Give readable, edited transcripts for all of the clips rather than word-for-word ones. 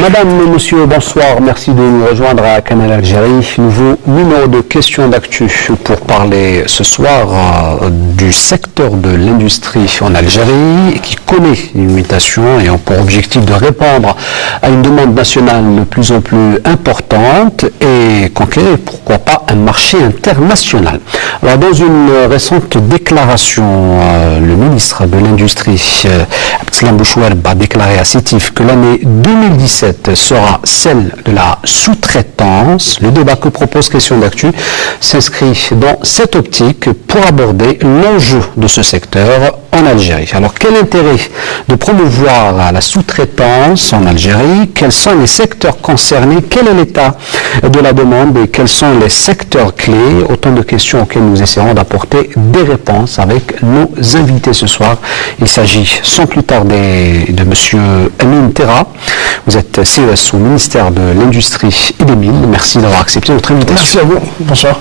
Madame, monsieur, bonsoir. Merci de nous rejoindre à Canal Algérie. Nouveau numéro de questions d'actu pour parler ce soir du secteur de l'industrie en Algérie qui connaît une mutation et a pour objectif de répondre à une demande nationale de plus en plus importante et conquérir, pourquoi pas, un marché international. Alors, dans une récente déclaration, le ministre de l'Industrie, Abdeslam Bouchoueb, a déclaré à Sétif que l'année 2017 sera celle de la sous-traitance. Le débat que propose Question d'actu s'inscrit dans cette optique pour aborder l'enjeu de ce secteur en Algérie. Alors, quel intérêt de promouvoir la sous-traitance en Algérie? Quels sont les secteurs concernés? Quel est l'état de la demande et quels sont les secteurs clés? Autant de questions auxquelles nous essaierons d'apporter des réponses avec nos invités ce soir. Il s'agit sans plus tarder de monsieur Amin Terra. Vous êtes CES au ministère de l'Industrie et des Mines. Merci d'avoir accepté notre invitation. Merci à vous. Bonsoir.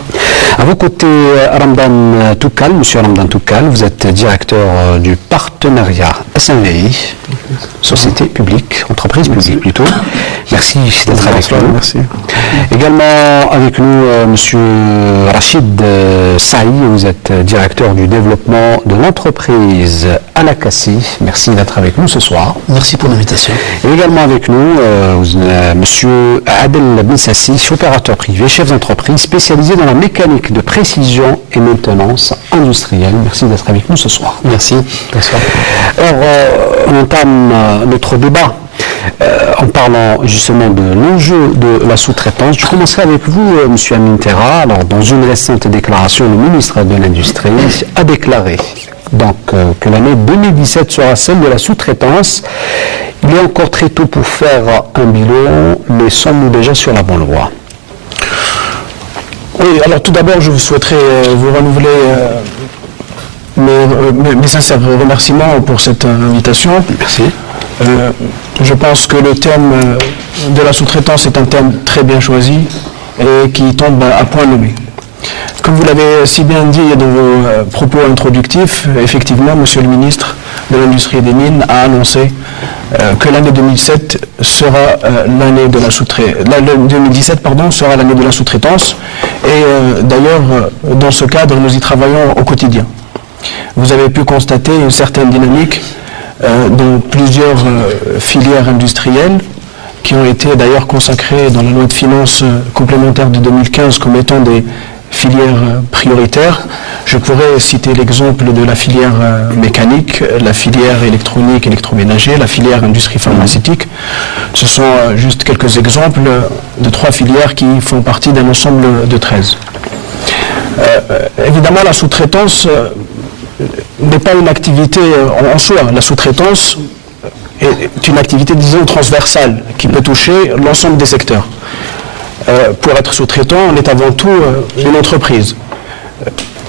À vos côtés, Ramdan Toukal. Monsieur Ramdan Toukal, vous êtes directeur du partenariat SNVI, Société publique, entreprise publique plutôt. Merci d'être avec nous. Merci. Également avec nous, monsieur Rachid Saï, vous êtes directeur du développement de l'entreprise Alakassi. Merci d'être avec nous ce soir. Merci pour l'invitation. Et également avec nous, monsieur Adel Bensassi, opérateur privé, chef d'entreprise spécialisé dans la mécanique de précision et maintenance industrielle. Merci d'être avec nous ce soir. Merci. Bonsoir. Alors, on entame notre débat en parlant justement de l'enjeu de la sous-traitance. Je commencerai avec vous, monsieur Amin Terra. Alors, dans une récente déclaration, le ministre de l'Industrie a déclaré donc que l'année 2017 sera celle de la sous-traitance. Il est encore très tôt pour faire un bilan, mais sommes-nous déjà sur la bonne voie? Oui, alors tout d'abord, je vous souhaiterais vous renouveler mes sincères remerciements pour cette invitation. Merci. Je pense que le thème de la sous-traitance est un thème très bien choisi et qui tombe à point nommé. Comme vous l'avez si bien dit dans vos propos introductifs, effectivement, monsieur le ministre de l'Industrie et des Mines a annoncé que l'année 2017 sera l'année de la sous-traitance. 2017, sera l'année de la sous-traitance. Et d'ailleurs, dans ce cadre, nous y travaillons au quotidien. Vous avez pu constater une certaine dynamique dans plusieurs filières industrielles qui ont été d'ailleurs consacrées dans la loi de finances complémentaire de 2015 comme étant des filières prioritaires. Je pourrais citer l'exemple de la filière mécanique, la filière électronique, électroménager, la filière industrie pharmaceutique. Ce sont juste quelques exemples de 3 filières qui font partie d'un ensemble de 13. Évidemment, la sous-traitance n'est pas une activité en soi. La sous-traitance est une activité, disons, transversale qui peut toucher l'ensemble des secteurs. Pour être sous-traitant, on est avant tout une entreprise.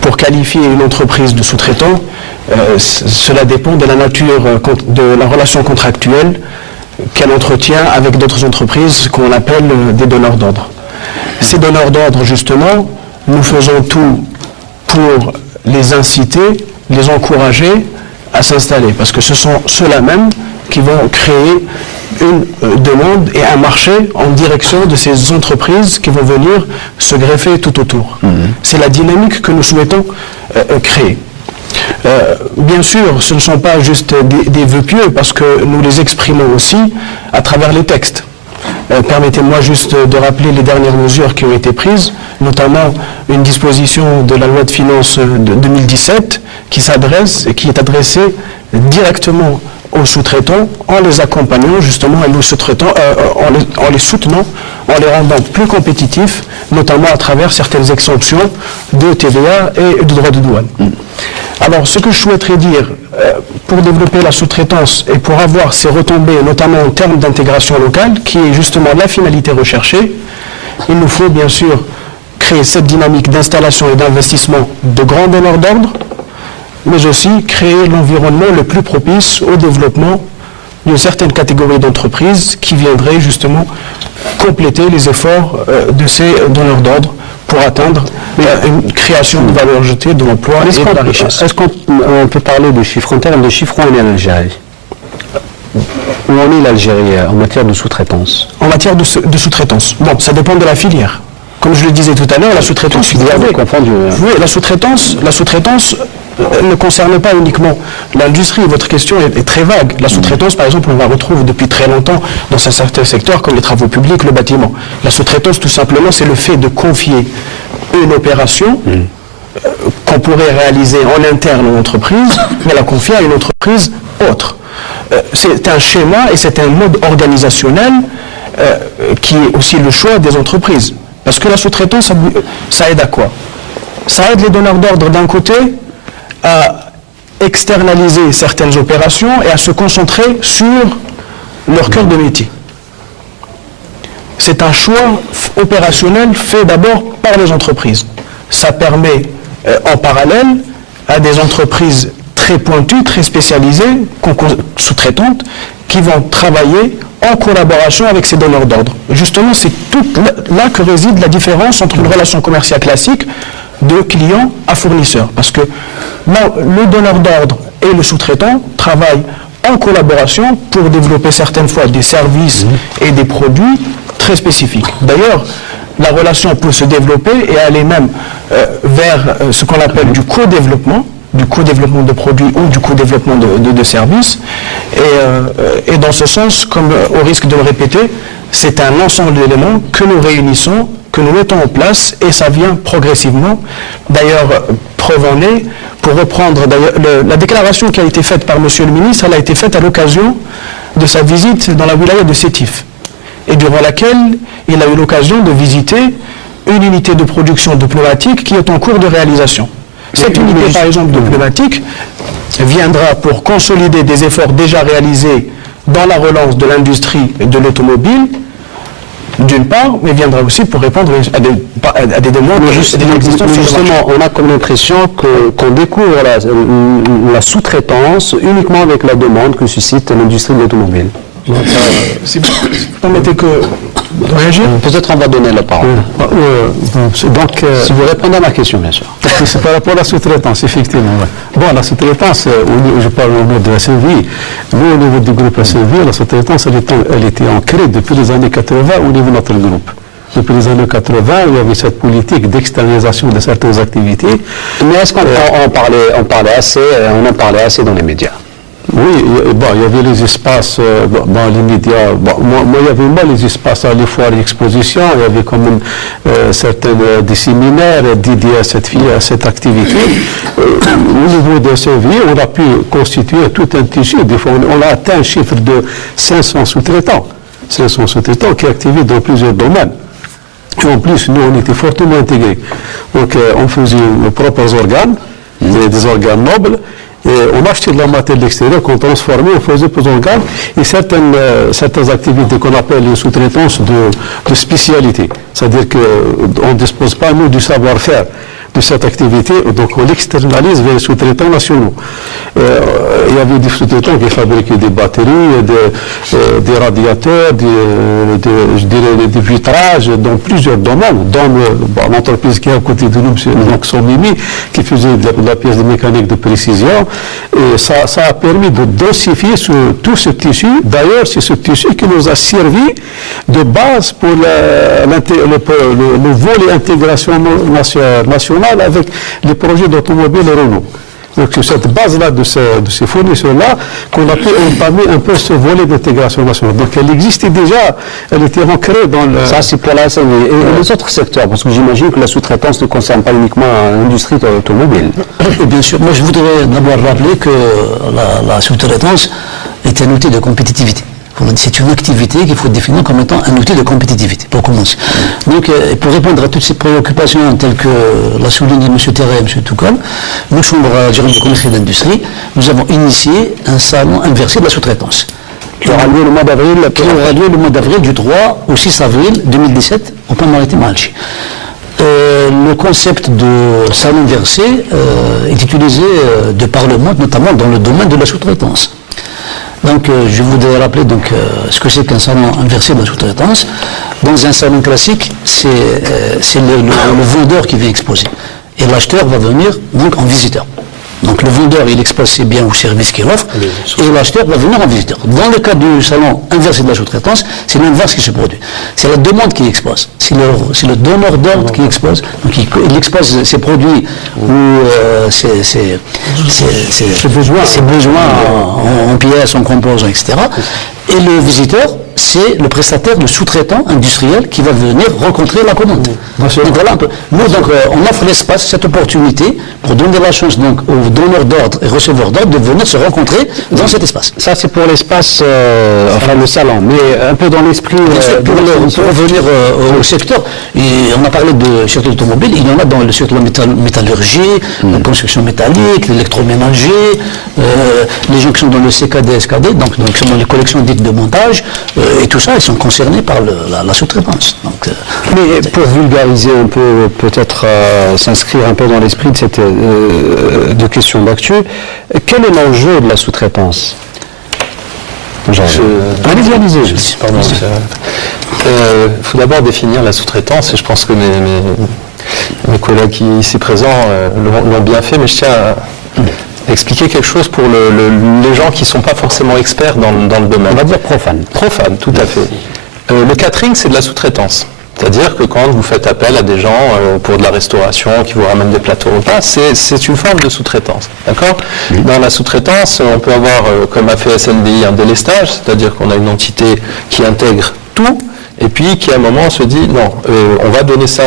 Pour qualifier une entreprise de sous-traitant, cela dépend de la nature de la relation contractuelle qu'elle entretient avec d'autres entreprises qu'on appelle des donneurs d'ordre. Ces donneurs d'ordre, justement, nous faisons tout pour les inciter, les encourager à s'installer, parce que ce sont ceux-là même qui vont créer une demande et un marché en direction de ces entreprises qui vont venir se greffer tout autour. C'est la dynamique que nous souhaitons créer. Bien sûr, ce ne sont pas juste des vœux pieux, parce que nous les exprimons aussi à travers les textes. Permettez-moi juste de rappeler les dernières mesures qui ont été prises, notamment une disposition de la loi de finances de 2017 qui est adressée directement aux sous-traitants en les accompagnant justement et en les soutenant, en les rendant plus compétitifs, notamment à travers certaines exemptions de TVA et de droits de douane. Alors, ce que je souhaiterais dire, pour développer la sous-traitance et pour avoir ces retombées, notamment en termes d'intégration locale, qui est justement la finalité recherchée, il nous faut bien sûr créer cette dynamique d'installation et d'investissement de grands donneurs d'ordre, mais aussi créer l'environnement le plus propice au développement d'une certaine catégorie d'entreprises qui viendraient justement compléter les efforts de ces donneurs d'ordre pour atteindre une création de valeur ajoutée, de l'emploi et de la richesse. Est-ce qu'on peut parler de chiffres en termes de chiffres en Algérie? Où en est l'Algérie en matière de sous-traitance? En matière de sous-traitance, bon, ça dépend de la filière. Comme je le disais tout à l'heure, la sous-traitance, oui, la sous-traitance ne concerne pas uniquement l'industrie. Votre question est très vague. La sous-traitance, par exemple, on la retrouve depuis très longtemps dans certains secteurs comme les travaux publics, le bâtiment. La sous-traitance, tout simplement, c'est le fait de confier une opération qu'on pourrait réaliser en interne à l'entreprise, mais la confier à une entreprise autre. C'est un schéma et c'est un mode organisationnel qui est aussi le choix des entreprises. Parce que la sous-traitance, ça aide à quoi? Ça aide les donneurs d'ordre d'un côté à externaliser certaines opérations et à se concentrer sur leur cœur de métier. C'est un choix opérationnel fait d'abord par les entreprises. Ça permet en parallèle à des entreprises très pointues, très spécialisées, sous-traitantes, qui vont travailler en collaboration avec ces donneurs d'ordre. Justement, c'est tout là que réside la différence entre une relation commerciale classique de client à fournisseur. Parce que là, le donneur d'ordre et le sous-traitant travaillent en collaboration pour développer certaines fois des services et des produits très spécifiques. D'ailleurs, la relation peut se développer et aller même vers ce qu'on appelle du co-développement de produits ou du co-développement de services. Et dans ce sens, comme au risque de le répéter, c'est un ensemble d'éléments que nous réunissons, que nous mettons en place, et ça vient progressivement. D'ailleurs, preuve en est, pour reprendre la déclaration qui a été faite par Monsieur le ministre, elle a été faite à l'occasion de sa visite dans la wilaya de Sétif, et durant laquelle il a eu l'occasion de visiter une unité de production de pneumatique qui est en cours de réalisation. Cette unité, par exemple, de pneumatique viendra pour consolider des efforts déjà réalisés dans la relance de l'industrie de l'automobile, d'une part, mais viendra aussi pour répondre à des demandes existantes. Justement, on a comme l'impression qu'on découvre la sous-traitance uniquement avec la demande que suscite l'industrie de l'automobile. Si vous permettez que réagir. Peut-être on va donner la parole. Donc, si vous répondez à ma question, bien sûr. C'est par rapport à la sous-traitance, effectivement. Ouais. Bon, la sous-traitance, je parle au nom de la SNVI. Nous, au niveau du groupe SNVI, la sous-traitance, elle était ancrée depuis les années 80 au niveau de notre groupe. Depuis les années 80, il y avait cette politique d'externalisation de certaines activités. Mais est-ce qu'on en parlait assez dans les médias? Oui, bon, il y avait les espaces, les médias, moi il y avait moi les espaces à les foires et expositions, il y avait quand même des séminaires dédiés à cette activité. Au niveau de SNVI, on a pu constituer tout un tissu, des fois on a atteint un chiffre de 500 sous-traitants qui activaient dans plusieurs domaines. Et en plus, nous, on était fortement intégrés. Donc, on faisait nos propres organes, des organes nobles, et on achetait de la matière de l'extérieur qu'on transformait, on faisait plus d'organes, et certaines activités qu'on appelle les sous-traitances de spécialité. C'est-à-dire qu'on ne dispose pas, nous, du savoir-faire de cette activité, donc on l'externalise vers les sous-traitants nationaux. Il y avait des sous-traitants qui fabriquaient des batteries, des radiateurs, des vitrages dans plusieurs domaines, dont l'entreprise qui est à côté de nous, donc Somimi, qui faisait de la pièce de mécanique de précision. Et ça a permis de densifier tout ce tissu. D'ailleurs, c'est ce tissu qui nous a servi de base pour le volet intégration nationale avec les projets d'automobile et Renault. Donc c'est cette base-là de ces fournisseurs-là qu'on a pu entamer un peu ce volet d'intégration nationale. Donc elle existait déjà, elle était ancrée dans le... Ça c'est pour la SNVI. Et les autres secteurs, parce que j'imagine que la sous-traitance ne concerne pas uniquement l'industrie automobile. Et bien sûr, moi je voudrais d'abord rappeler que la sous-traitance est un outil de compétitivité. C'est une activité qu'il faut définir comme étant un outil de compétitivité, pour commencer. Donc, pour répondre à toutes ces préoccupations telles que l'a souligné M. Terret et M. Toucol, nous, Chambre algérienne de commerce et d'industrie, nous avons initié un salon inversé de la sous-traitance. Qui aura lieu le mois d'avril du 3 au 6 avril 2017 au Pont Maritime à Alger. Le concept de salon inversé est utilisé de par le monde, notamment dans le domaine de la sous-traitance. Donc, je voudrais rappeler ce que c'est qu'un salon inversé de la sous-traitance. Dans un salon classique, c'est le vendeur qui vient exposer. Et l'acheteur va venir donc en visiteur. Donc le vendeur, il expose ses biens ou services qu'il offre, et l'acheteur va venir en visiteur. Dans le cas du salon inversé de la sous-traitance, c'est l'inverse qui se produit. C'est la demande qui expose. C'est le donneur d'ordre qui expose. Donc il expose ses produits ou ses besoins en pièces, en composants, etc. Et le visiteur, c'est le prestataire, le sous-traitant industriel qui va venir rencontrer la commande. Donc voilà, on offre l'espace, cette opportunité pour donner la chance donc aux donneurs d'ordre et receveurs d'ordre de venir se rencontrer dans cet espace. Ça, c'est pour l'espace, enfin le salon, mais un peu dans l'esprit... pour revenir au secteur, et on a parlé de secteur automobile, il y en a dans le secteur de la métallurgie, la construction métallique, l'électroménager, les gens qui sont dans le CKD, SKD, donc qui sont dans les collections dites de montage, et tout ça, ils sont concernés par la sous-traitance. Mais pour vulgariser un peu, peut-être s'inscrire un peu dans l'esprit de cette de question d'actu, quel est l'enjeu de la sous-traitance? Allez-y. Pardon. Il faut d'abord définir la sous-traitance, et je pense que mes collègues ici présents l'ont bien fait, mais je tiens à expliquer quelque chose pour les gens qui ne sont pas forcément experts dans le domaine. On va dire profane. Profane, tout à fait. Le catering, c'est de la sous-traitance. C'est-à-dire que quand vous faites appel à des gens pour de la restauration, qui vous ramènent des plateaux repas, c'est une forme de sous-traitance. D'accord ? Dans la sous-traitance, on peut avoir, comme a fait SNDI, un délestage, c'est-à-dire qu'on a une entité qui intègre tout, et puis qui à un moment se dit non, on va donner ça,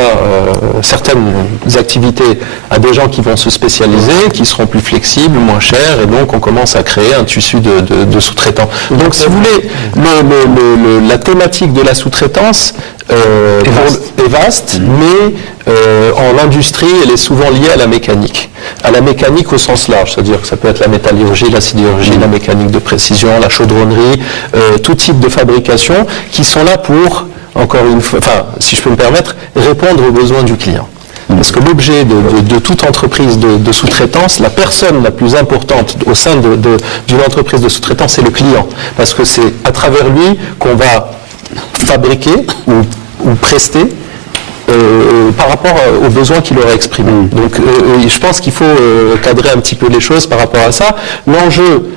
certaines activités à des gens qui vont se spécialiser, qui seront plus flexibles, moins chers, et donc on commence à créer un tissu de sous-traitants. Donc si vous voulez, la thématique de la sous-traitance est vaste, mais en industrie, elle est souvent liée à la mécanique au sens large, c'est-à-dire que ça peut être la métallurgie, la sidérurgie, la mécanique de précision, la chaudronnerie, tout type de fabrication qui sont là pour, encore une fois, enfin, si je peux me permettre, répondre aux besoins du client. Parce que l'objet de toute entreprise de sous-traitance, la personne la plus importante au sein d'une entreprise de sous-traitance, c'est le client. Parce que c'est à travers lui qu'on va fabriquer ou prester par rapport aux besoins qu'il aura exprimés. Donc je pense qu'il faut cadrer un petit peu les choses par rapport à ça. L'enjeu,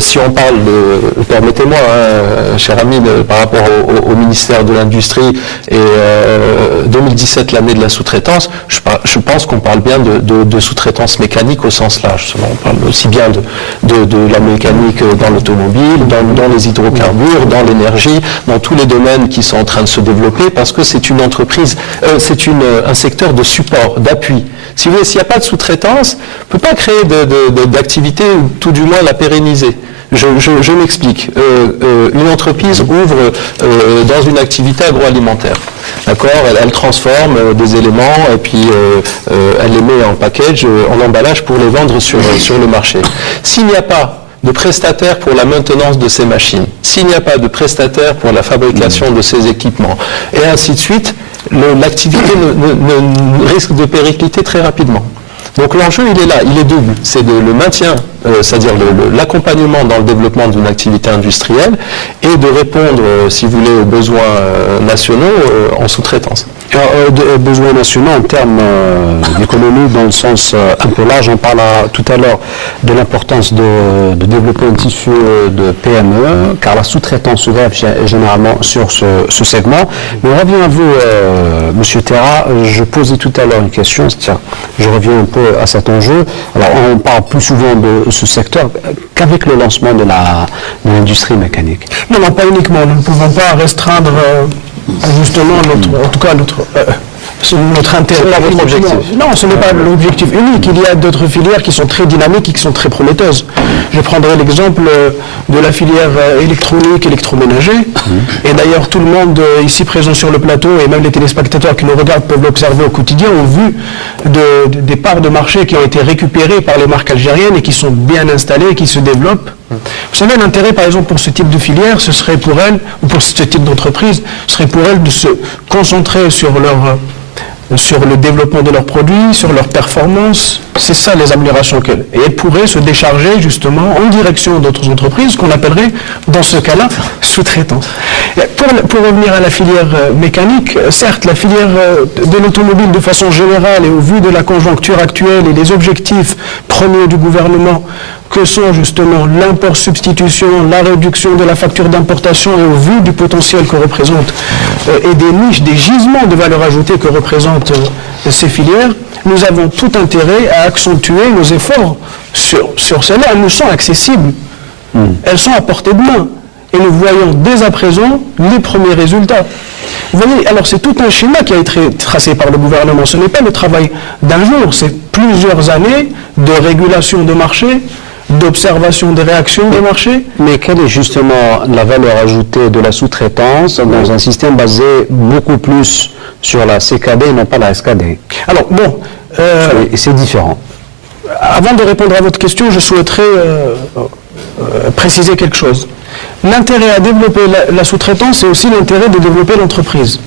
si on parle de, permettez-moi, cher ami, par rapport au ministère de l'Industrie et 2017, l'année de la sous-traitance, je pense qu'on parle bien de sous-traitance mécanique au sens large. On parle aussi bien de la mécanique dans l'automobile, dans les hydrocarbures, dans l'énergie, dans tous les domaines qui sont en train de se développer, parce que c'est une entreprise, c'est un secteur de support, d'appui. Si vous voulez, s'il n'y a pas de sous-traitance, on ne peut pas créer d'activité ou tout du moins la pérenniser. Je m'explique. Une entreprise ouvre dans une activité agroalimentaire. D'accord ? Elle transforme des éléments et puis elle les met en package, en emballage pour les vendre sur le marché. S'il n'y a pas de prestataire pour la maintenance de ces machines, s'il n'y a pas de prestataire pour la fabrication de ces équipements, et ainsi de suite, l'activité risque de péricliter très rapidement. Donc l'enjeu, il est là, il est double. C'est le maintien, c'est-à-dire l'accompagnement dans le développement d'une activité industrielle et de répondre, si vous voulez, aux besoins nationaux en sous-traitance. Besoins nationaux en termes d'économie dans le sens un peu large. On parle tout à l'heure de l'importance de développer un tissu de PME, car la sous-traitance se greffe généralement sur ce segment. Mais on revient à vous, Monsieur Terra. Je posais tout à l'heure une question, c'est-à-dire, je reviens un peu à cet enjeu. Alors, on parle plus souvent de ce secteur qu'avec le lancement de l'industrie mécanique. Non, pas uniquement. Nous ne pouvons pas restreindre justement notre intérêt. C'est pas votre objectif. Non, ce n'est pas l'objectif unique. Il y a d'autres filières qui sont très dynamiques et qui sont très prometteuses. Je prendrai l'exemple de la filière électronique, électroménager. Et d'ailleurs, tout le monde ici présent sur le plateau, et même les téléspectateurs qui nous regardent peuvent l'observer au quotidien, ont vu des parts de marché qui ont été récupérées par les marques algériennes et qui sont bien installées et qui se développent. Vous savez, l'intérêt, par exemple, pour ce type de filière, ce serait pour elles, ou pour ce type d'entreprise, ce serait pour elles de se concentrer sur leur sur le développement de leurs produits, sur leurs performances. C'est ça les améliorations qu'elles. Et elles pourraient se décharger justement en direction d'autres entreprises qu'on appellerait dans ce cas-là sous-traitance. Pour revenir à la filière mécanique, certes la filière de l'automobile de façon générale et au vu de la conjoncture actuelle et des objectifs premiers du gouvernement que sont justement l'import-substitution, la réduction de la facture d'importation et au vu du potentiel que représente et des niches, des gisements de valeur ajoutée que représentent ces filières, nous avons tout intérêt à accentuer nos efforts sur celles-là. Elles nous sont accessibles, elles sont à portée de main et nous voyons dès à présent les premiers résultats. Vous voyez, alors c'est tout un schéma qui a été tracé par le gouvernement. Ce n'est pas le travail d'un jour, c'est plusieurs années de régulation de marché, d'observation des réactions des marchés. Mais quelle est justement la valeur ajoutée de la sous-traitance dans un système basé beaucoup plus sur la CKD et non pas la SKD? Alors bon, c'est différent. Avant de répondre à votre question, je souhaiterais préciser quelque chose. L'intérêt à développer la sous-traitance, c'est aussi l'intérêt de développer l'entreprise.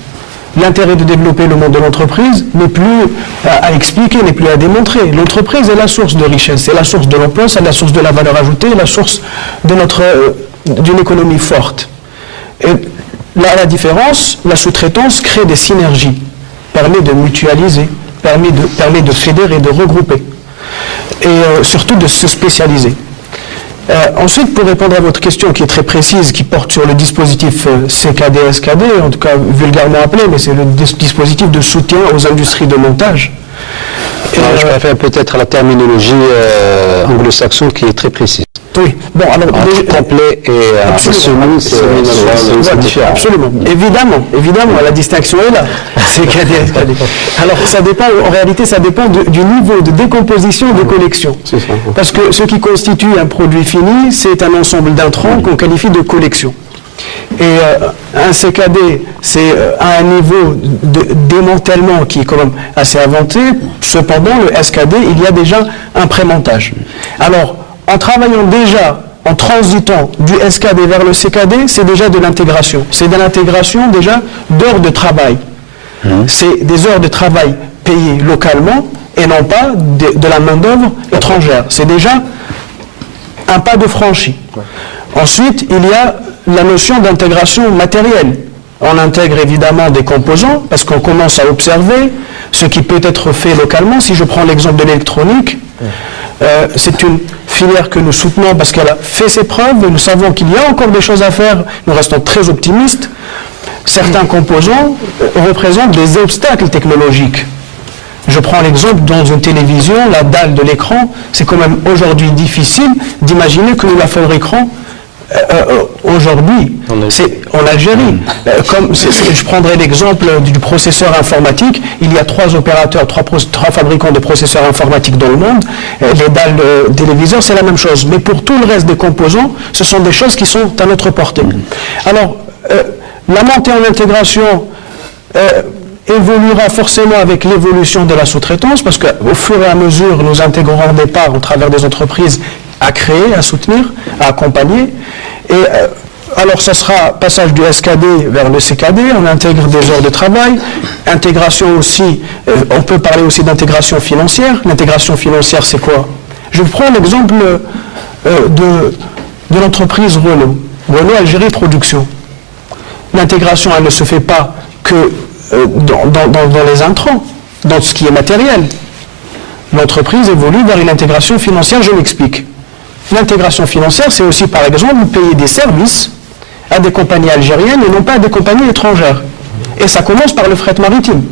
L'intérêt de développer le monde de l'entreprise n'est plus à expliquer, n'est plus à démontrer. L'entreprise est la source de richesse, c'est la source de l'emploi, c'est la source de la valeur ajoutée, la source de d'une économie forte. Et là, la différence, la sous-traitance crée des synergies, permet de mutualiser, permet de fédérer, de regrouper, et surtout de se spécialiser. Ensuite, pour répondre à votre question qui est très précise, qui porte sur le dispositif CKD-SKD, en tout cas vulgairement appelé, mais c'est le dispositif de soutien aux industries de montage. Je préfère peut-être la terminologie anglo-saxonne qui est très précise. Oui, bon, alors... complet et absolument, c'est différent. Absolument. Évidemment, la distinction est là. CKD-SKD. Alors, ça dépend, en réalité, ça dépend du niveau de décomposition de collection. Parce que ce qui constitue un produit fini, c'est un ensemble d'intrants qu'on qualifie de collection. Et un CKD, c'est à un niveau de démantèlement qui est quand même assez avancé. Cependant, le SKD, il y a déjà un pré-montage. Alors, en travaillant déjà, en transitant du SKD vers le CKD, c'est déjà de l'intégration. C'est de l'intégration déjà d'heures de travail. C'est des heures de travail payées localement et non pas de la main-d'œuvre étrangère. C'est déjà un pas de franchi. Ensuite, il y a la notion d'intégration matérielle. On intègre évidemment des composants parce qu'on commence à observer ce qui peut être fait localement. Si je prends l'exemple de l'électronique, c'est une filière que nous soutenons parce qu'elle a fait ses preuves. Nous savons qu'il y a encore des choses à faire. Nous restons très optimistes. Certains composants représentent des obstacles technologiques. Je prends l'exemple dans une télévision, la dalle de l'écran. C'est quand même aujourd'hui difficile d'imaginer que nous la fabriquerons aujourd'hui, c'est en Algérie. Je prendrai l'exemple du processeur informatique. Il y a 3 opérateurs, 3 fabricants de processeurs informatiques dans le monde. Les dalles téléviseurs, c'est la même chose. Mais pour tout le reste des composants, ce sont des choses qui sont à notre portée. Alors, la montée en intégration évoluera forcément avec l'évolution de la sous-traitance, parce qu'au fur et à mesure, nous intégrerons des parts au travers des entreprises à créer, à soutenir, à accompagner. Et alors, ça sera passage du SKD vers le CKD, on intègre des heures de travail, intégration aussi, on peut parler aussi d'intégration financière. L'intégration financière, c'est quoi? Je prends l'exemple de l'entreprise Renault. Renault Algérie Production. L'intégration, elle ne se fait pas que dans les intrants, dans ce qui est matériel. L'entreprise évolue vers une intégration financière, je m'explique. L'intégration financière, c'est aussi, par exemple, payer des services à des compagnies algériennes et non pas à des compagnies étrangères. Et ça commence par le fret maritime.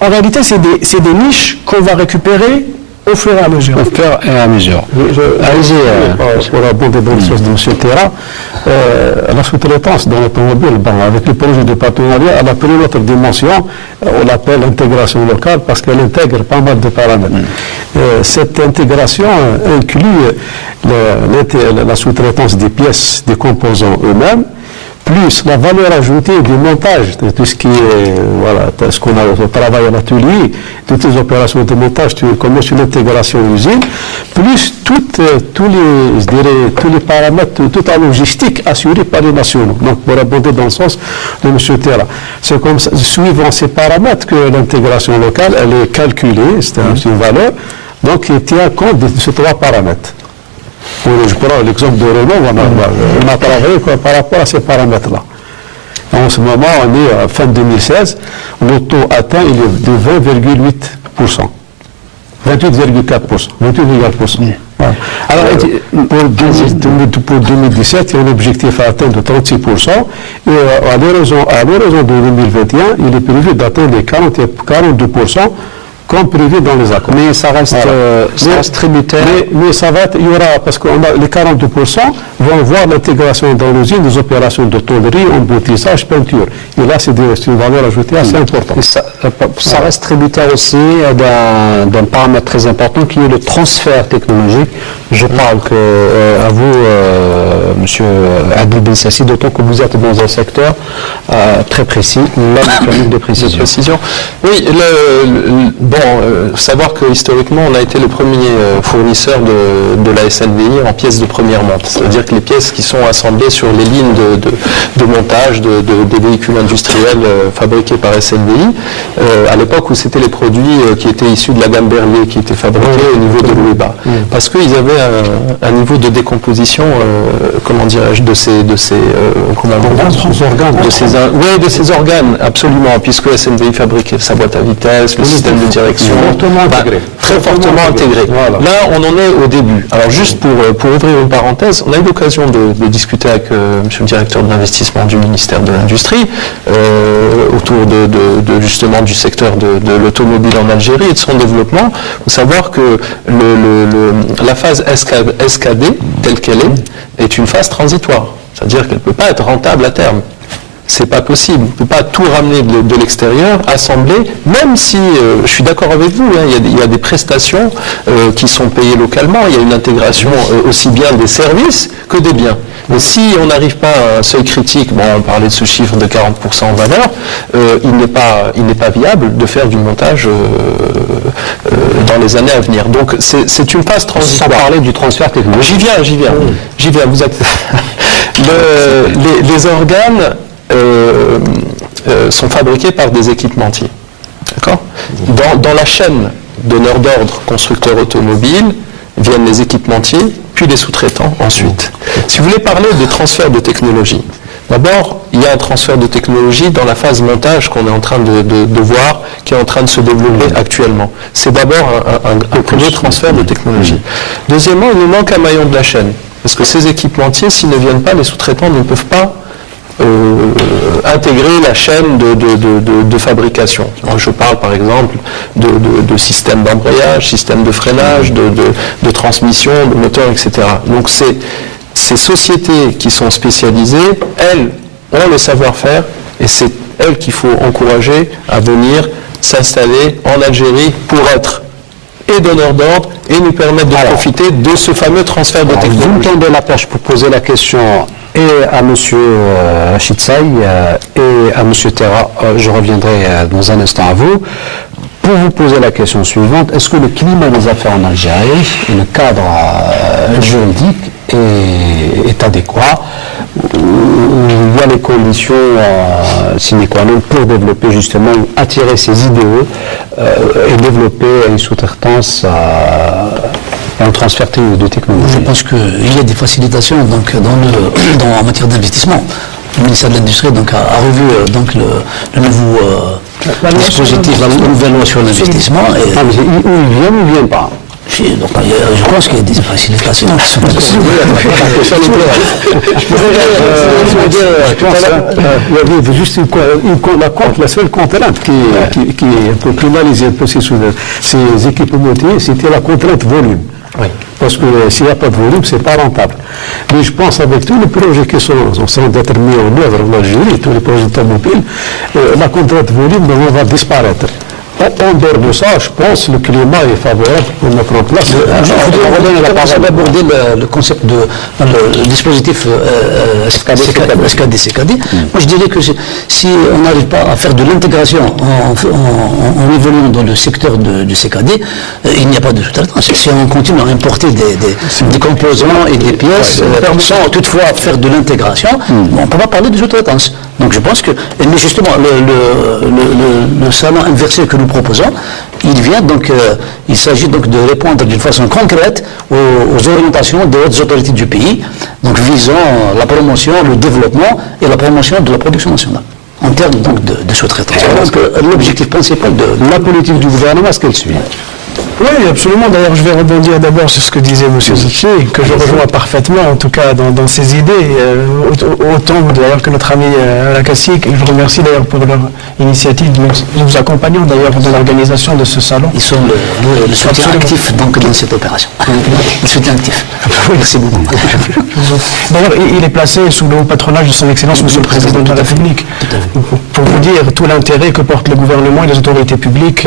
En réalité, c'est des niches qu'on va récupérer au fur et à mesure. Au fur et à mesure. Allez-y. Pour abonder dans les choses de M. Terra, la sous-traitance dans l'automobile, avec le projet de partenariat, elle a pris une autre dimension, on l'appelle intégration locale, parce qu'elle intègre pas mal de paramètres. Cette intégration inclut la sous-traitance des pièces, des composants eux-mêmes, plus la valeur ajoutée du montage, de tout ce qui est, voilà, ce qu'on a au travail à l'atelier, toutes les opérations de montage, tu commences une intégration usine, plus tous les paramètres, toute la logistique assurée par les nationaux. Donc, pour abonder dans le sens de M. Terra. C'est comme ça, suivant ces paramètres que l'intégration locale, elle est calculée, c'est une valeur, donc il tient compte de ces trois paramètres. Je prends l'exemple de Renault, on a travaillé par rapport à ces paramètres-là. En ce moment, on est à fin 2016, le taux atteint il est de 20,8%. 28,4%. 28,4%. Voilà. Alors, pour 2017, il y a un objectif à atteindre de 36%. Et à l'horizon de 2021, il est prévu d'atteindre les 42%. Comme prévu dans les accords. Mais ça reste, tributaire. Mais ça va être, il y aura, parce que les 42% vont voir l'intégration dans l'usine des opérations de tôlerie, emboutissage, peinture. Et là, c'est une valeur ajoutée assez importante. Et ça reste tributaire aussi d'un paramètre très important qui est le transfert technologique. Je parle à vous, Monsieur Adil Bensassi, d'autant que vous êtes dans un secteur très précis, la mécanique de précision. Oui, savoir que historiquement, on a été le premier fournisseur de la SNVI en pièces de première monte. C'est-à-dire que les pièces qui sont assemblées sur les lignes de montage des véhicules industriels fabriqués par SNVI, à l'époque où c'était les produits qui étaient issus de la gamme Berlier qui étaient fabriqués au niveau de l'UEBA. Parce qu'ils avaient un niveau de décomposition, comment dirais-je, de ces organes, absolument, puisque SNVI fabriquait sa boîte à vitesse, le système de direction, très fortement intégré. Voilà. Là, on en est au début. Alors, juste pour ouvrir une parenthèse, on a eu l'occasion de discuter avec monsieur le directeur de l'investissement du ministère de l'Industrie autour justement du secteur de l'automobile en Algérie et de son développement. Il faut savoir que la phase SKD, telle qu'elle est une phase transitoire. C'est-à-dire qu'elle ne peut pas être rentable à terme. C'est pas possible. On ne peut pas tout ramener de l'extérieur, assembler, même si, je suis d'accord avec vous, hein, il y a des prestations qui sont payées localement, il y a une intégration aussi bien des services que des biens. Mais si on n'arrive pas à un seuil critique, on parlait de ce chiffre de 40% en valeur, il n'est pas viable de faire du montage dans les années à venir. Donc c'est une phase transitoire. Sans parler du transfert technologique. J'y viens. Vous êtes... les organes sont fabriqués par des équipementiers. D'accord ? Dans la chaîne donneur d'ordre constructeur automobile viennent les équipementiers, puis les sous-traitants ensuite. Si vous voulez parler de transfert de technologie, d'abord, il y a un transfert de technologie dans la phase montage qu'on est en train de voir, qui est en train de se développer actuellement. C'est d'abord un premier transfert de technologie. Deuxièmement, il nous manque un maillon de la chaîne. Parce que ces équipementiers, s'ils ne viennent pas, les sous-traitants ne peuvent pas intégrer la chaîne de fabrication. Je parle par exemple de systèmes d'embrayage, systèmes de freinage, de transmission, de moteur, etc. Donc ces sociétés qui sont spécialisées, elles ont le savoir-faire et c'est elles qu'il faut encourager à venir s'installer en Algérie pour être et donneurs d'ordre et nous permettre de profiter de ce fameux transfert de technologie. Vous me tendez la perche pour poser la question et à M. Rachid Saï et à M. Terra. Je reviendrai dans un instant à vous. Pour vous poser la question suivante, est-ce que le climat des affaires en Algérie et le cadre juridique est adéquat? Il y a les conditions sine qua non pour développer justement, attirer ces idéaux et développer une sous-traitance et un transfert de technologie. Je pense qu'il y a des facilitations en matière d'investissement. Le ministère de l'Industrie a revu le nouveau dispositif, la nouvelle loi sur l'investissement. Où ils viennent ou ils ne viennent pas? Donc, je pense qu'il y a des facilitations qui sont possibles. Il y avait juste la seule contrainte qui peut pénaliser un peu ces équipementiers, c'était la contrainte volume. Oui. Parce que s'il n'y a pas de volume, ce n'est pas rentable. Mais je pense avec tous les projets qui sont d'être mis en œuvre en Algérie, tous les projets automobiles, la contrainte volume va disparaître. en dehors de ça, je pense que le climat est favorable pour mettre en place. Je voudrais aborder le concept de le dispositif SKD-CKD. Moi, je dirais que si on n'arrive pas à faire de l'intégration en évoluant dans le secteur du CKD, il n'y a pas de sous-traitance. Si on continue à importer des composants et des pièces sans toutefois faire de l'intégration, on ne peut pas parler de sous-traitance. Donc je pense que, mais justement, le salon inversé que nous proposons, il s'agit donc de répondre d'une façon concrète aux orientations des hautes autorités du pays, donc visant la promotion, le développement et la promotion de la production nationale, en termes donc de sous-traitance. Donc l'objectif principal de La politique du gouvernement, est-ce qu'elle suit? Oui, absolument. D'ailleurs, je vais rebondir d'abord sur ce que disait M. Zotchi, que je rejoins parfaitement, en tout cas, dans ses idées. Autant d'ailleurs que notre ami Alakassi, que je remercie d'ailleurs pour leur initiative. Nous vous accompagnons d'ailleurs dans l'organisation de ce salon. Ils sont le soutien actif donc, dans cette opération. Le soutien actif. Merci beaucoup. D'ailleurs, il est placé sous le haut patronage de son Excellence, M. le Président de la République. Pour vous dire tout l'intérêt que porte le gouvernement et les autorités publiques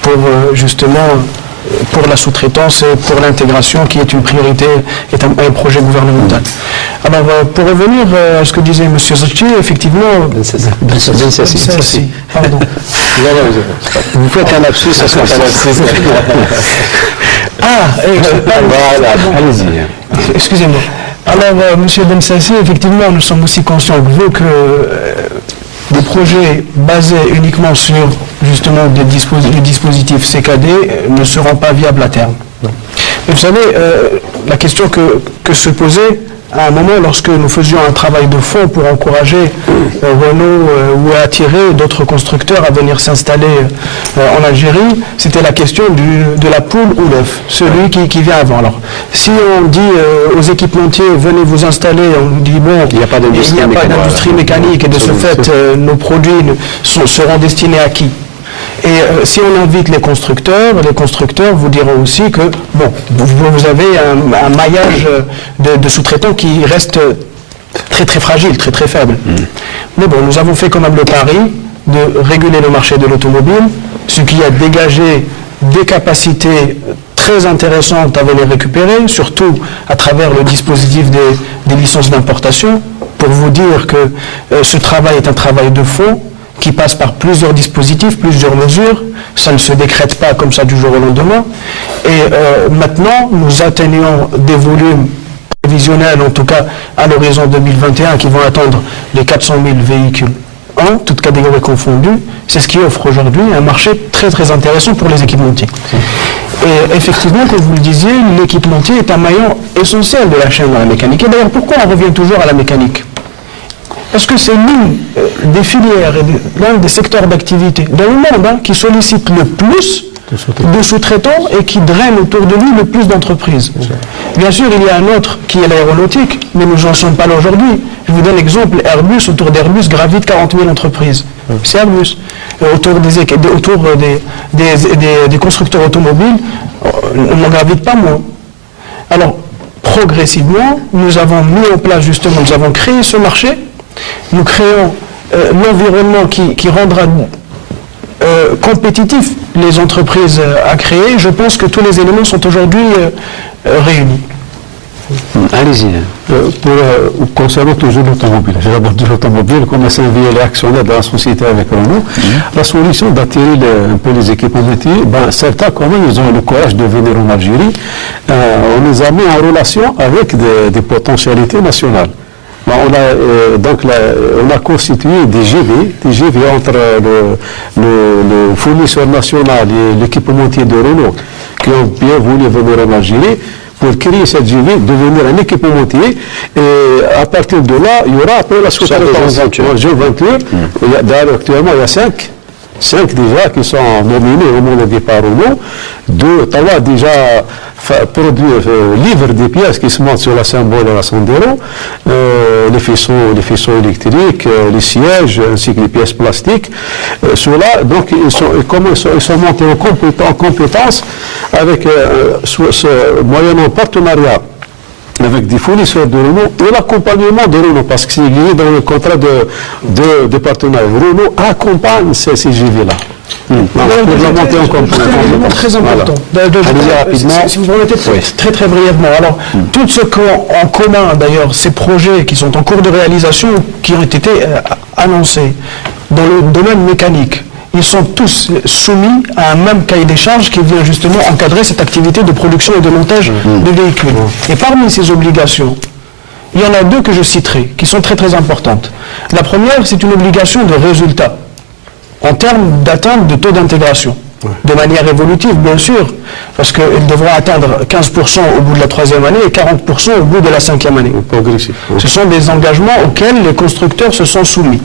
pour justement pour la sous-traitance et pour l'intégration qui est une priorité, est un projet gouvernemental. Alors pour revenir à ce que disait M. Zotchi, effectivement... Pardon. Vous faites un lapsus, ça sera pas lapsus. Voilà, allez-y. Excusez-moi. Alors, M. Bensassi, effectivement, nous sommes aussi conscients que vous que des projets basés uniquement sur justement des dispositifs CKD ne seront pas viables à terme. Et vous savez, la question que se posait à un moment lorsque nous faisions un travail de fond pour encourager Renault ou attirer d'autres constructeurs à venir s'installer en Algérie, c'était la question de la poule ou l'œuf, celui qui vient avant. Alors, si on dit aux équipementiers, venez vous installer, on nous dit, bon, il n'y a pas d'industrie mécanique et de ce fait, nos produits seront destinés à qui ? Et si on invite les constructeurs vous diront aussi que bon, vous avez un maillage de sous-traitants qui reste très très fragile, très très faible. Mais bon, nous avons fait quand même le pari de réguler le marché de l'automobile, ce qui a dégagé des capacités très intéressantes à venir récupérer, surtout à travers le dispositif des licences d'importation, pour vous dire que ce travail est un travail de fond, qui passe par plusieurs dispositifs, plusieurs mesures. Ça ne se décrète pas comme ça du jour au lendemain. Et maintenant, nous atteignons des volumes prévisionnels, en tout cas à l'horizon 2021, qui vont atteindre les 400 000 véhicules, toutes catégories confondues. C'est ce qui offre aujourd'hui un marché très très intéressant pour les équipementiers. Et effectivement, comme vous le disiez, l'équipementier est un maillon essentiel de la chaîne dans la mécanique. Et d'ailleurs, pourquoi on revient toujours à la mécanique ? Parce que c'est l'une des filières et l'un des secteurs d'activité dans le monde qui sollicite le plus de sous-traitants et qui draine autour de lui le plus d'entreprises. Bien sûr, il y a un autre qui est l'aéronautique, mais nous n'en sommes pas là aujourd'hui. Je vous donne l'exemple, Airbus, autour d'Airbus gravitent 40 000 entreprises. C'est Airbus. Autour des constructeurs automobiles, on n'en gravite pas moins. Alors, progressivement, nous avons mis en place justement, nous avons créé ce marché. Nous créons l'environnement qui rendra compétitifs les entreprises à créer. Je pense que tous les éléments sont aujourd'hui réunis. Allez-y. Concernant toujours l'automobile, j'ai abordé l'automobile, comme SNVL est actionnaire de la société avec Renault, la solution d'attirer un peu les équipementiers, certains quand même, ils ont le courage de venir en Algérie. On les a mis en relation avec des potentialités nationales. On a constitué des GV entre le fournisseur national et l'équipementier de Renault qui ont bien voulu venir en Algérie pour créer cette GV, devenir un équipementier. Et à partir de là, il y aura après la sous-traitance. Joint venture. D'ailleurs, actuellement, il y a 5 déjà qui sont nominés au moment du départ Renault. 2, Tawa déjà livre des pièces qui se montent sur la symbole et la Sandero, les faisceaux électriques, les sièges, ainsi que les pièces plastiques. Ceux-là, donc, ils sont montés en compétence avec moyennant partenariat avec des fournisseurs de Renault et l'accompagnement de Renault, parce que c'est lié dans le contrat de partenariat. Renault accompagne ces GV-là. Pour la montée en compétence. C'est un élément très important. Allez-y rapidement. Si vous permettez, très très brièvement. Alors, tout ce qu'ont en commun, d'ailleurs, ces projets qui sont en cours de réalisation, qui ont été annoncés dans le domaine mécanique, ils sont tous soumis à un même cahier des charges qui vient justement encadrer cette activité de production et de montage de véhicules. Et parmi ces obligations, il y en a deux que je citerai, qui sont très très importantes. La première, c'est une obligation de résultat, en termes d'atteinte de taux d'intégration, de manière évolutive bien sûr, parce qu'ils devront atteindre 15% au bout de la 3e année et 40% au bout de la 5e année. Progressif. Ce sont des engagements auxquels les constructeurs se sont soumis.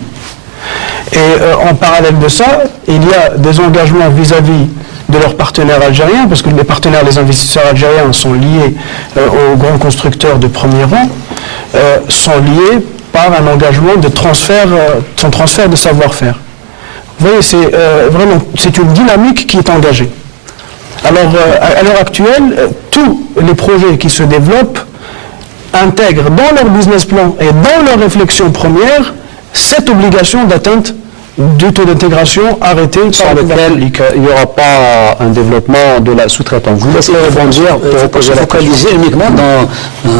Et en parallèle de ça, il y a des engagements vis-à-vis de leurs partenaires algériens, parce que les partenaires, les investisseurs algériens sont liés aux grands constructeurs de premier rang, sont liés par un engagement de transfert de savoir-faire. Vous voyez, c'est une dynamique qui est engagée. Alors, à l'heure actuelle, tous les projets qui se développent intègrent dans leur business plan et dans leur réflexion première cette obligation d'atteinte du taux d'intégration arrêté par Sans le lequel il n'y aura pas un développement de la sous-traitance. Vous laissez rebondir pour reposer la question. Focaliser uniquement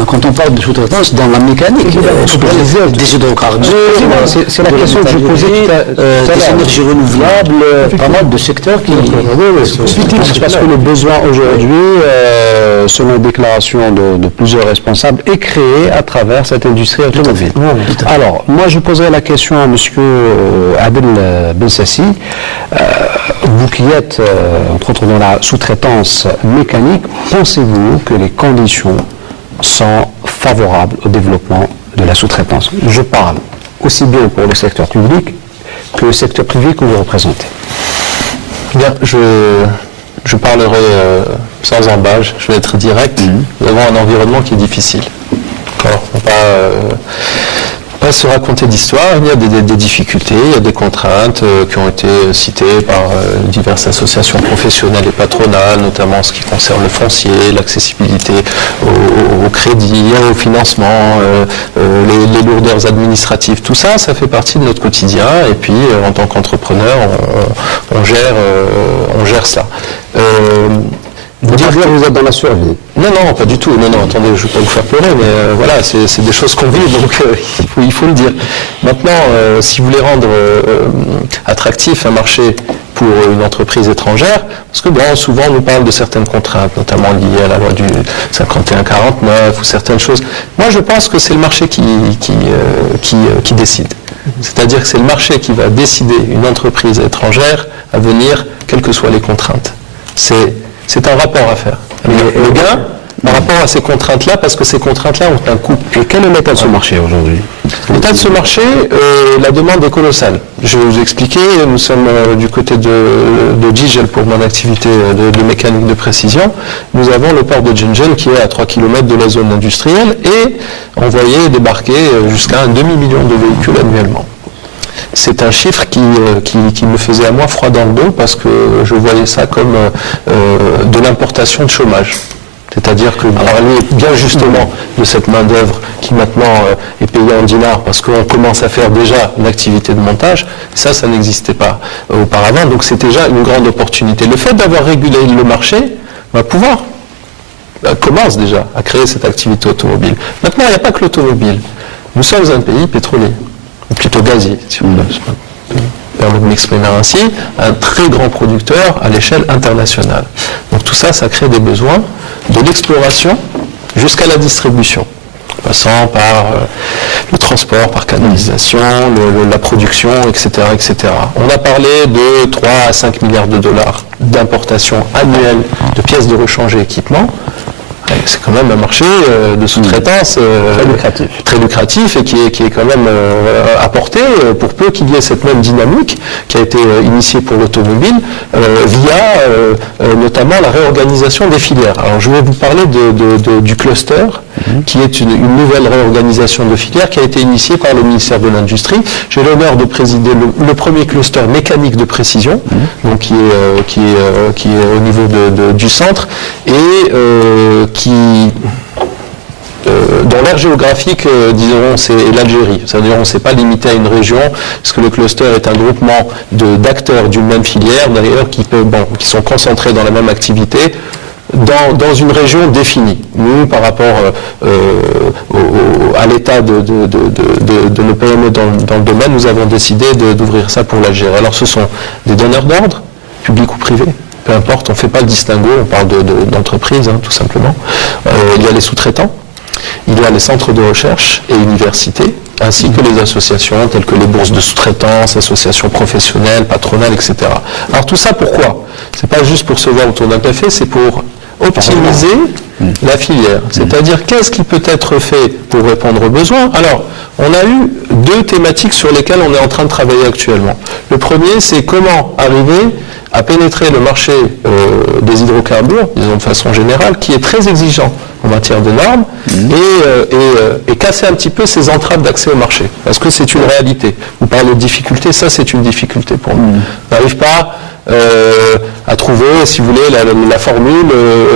quand on parle de sous-traitance dans la mécanique. Des hydrocarbures, C'est la question que je posais tout à des l'heure. énergies renouvelables, pas mal de secteurs qui... Parce que le besoin aujourd'hui, selon les déclarations de plusieurs responsables, est créé à travers cette industrie automobile. Alors, moi je poserai la question à M. Adel Bensassi. Vous qui êtes, entre autres, dans la sous-traitance mécanique, pensez-vous que les conditions sont favorables au développement de la sous-traitance? Je parle aussi bien pour le secteur public que le secteur privé que vous représentez. Bien, je parlerai sans embâche, je vais être direct. Nous avons un environnement qui est difficile. D'accord. On va pas se raconter d'histoire, il y a des difficultés, il y a des contraintes qui ont été citées par diverses associations professionnelles et patronales, notamment en ce qui concerne le foncier, l'accessibilité au crédit, au financement, les lourdeurs administratives, tout ça, ça fait partie de notre quotidien et puis en tant qu'entrepreneur, on gère ça. Vous dire que vous êtes dans la survie. Non, pas du tout. Non, attendez, je ne vais pas vous faire pleurer, mais voilà, c'est des choses qu'on vit, donc il faut le dire. Maintenant, si vous voulez rendre attractif un marché pour une entreprise étrangère, parce que souvent on nous parle de certaines contraintes, notamment liées à la loi du 51-49 ou certaines choses. Moi, je pense que c'est le marché qui décide. C'est-à-dire que c'est le marché qui va décider une entreprise étrangère à venir, quelles que soient les contraintes. C'est un rapport à faire. Le gain, par rapport à ces contraintes-là, parce que ces contraintes-là ont un coût. Et quel est l'état de ce marché aujourd'hui? L'état de ce marché, la demande est colossale. Je vais vous expliquer, nous sommes du côté de Jijel pour mon activité de mécanique de précision. Nous avons le port de Jijel qui est à 3 km de la zone industrielle et on voyait débarquer jusqu'à 1 demi-million de véhicules annuellement. C'est un chiffre qui me faisait à moi froid dans le dos parce que je voyais ça comme de l'importation de chômage. C'est-à-dire que parler bien justement de cette main-d'œuvre qui maintenant est payée en dinars parce qu'on commence à faire déjà une activité de montage, ça n'existait pas auparavant, donc c'est déjà une grande opportunité. Le fait d'avoir régulé le marché va pouvoir commence déjà à créer cette activité automobile. Maintenant, il n'y a pas que l'automobile. Nous sommes un pays pétrolier. Ou plutôt gazier, si on me permet de m'exprimer ainsi, un très grand producteur à l'échelle internationale. Donc tout ça, ça crée des besoins de l'exploration jusqu'à la distribution, passant par le transport, par canalisation, la production, etc., etc. On a parlé de 3 à 5 milliards de dollars d'importation annuelle de pièces de rechange et équipements. C'est quand même un marché de sous-traitance très lucratif et qui est quand même apporté pour peu qu'il y ait cette même dynamique qui a été initiée pour l'automobile via notamment la réorganisation des filières. Alors je vais vous parler du cluster qui est une nouvelle réorganisation de filières qui a été initiée par le ministère de l'Industrie. J'ai l'honneur de présider le premier cluster mécanique de précision, donc qui est au niveau du centre et qui dont l'aire géographique, disons, c'est l'Algérie. C'est-à-dire on ne s'est pas limité à une région, parce que le cluster est un groupement d'acteurs d'une même filière, d'ailleurs, qui sont concentrés dans la même activité, dans une région définie. Nous, par rapport à l'état de nos PME dans le domaine, nous avons décidé d'ouvrir ça pour l'Algérie. Alors ce sont des donneurs d'ordre, publics ou privés, peu importe, on ne fait pas le distinguo, on parle d'entreprises, tout simplement. Il y a les sous-traitants, il y a les centres de recherche et universités, ainsi que les associations telles que les bourses de sous-traitance, associations professionnelles, patronales, etc. Alors tout ça pourquoi? C'est pas juste pour se voir autour d'un café, c'est pour optimiser la filière. C'est-à-dire qu'est-ce qui peut être fait pour répondre aux besoins? Alors, on a eu 2 thématiques sur lesquelles on est en train de travailler actuellement. Le premier, c'est comment arriver à pénétrer le marché des hydrocarbures, disons de façon générale, qui est très exigeant en matière de normes, et casser un petit peu ces entraves d'accès au marché. Parce que c'est une réalité. Vous parlez de difficulté, ça c'est une difficulté pour nous. On n'arrive pas à trouver, si vous voulez, la formule,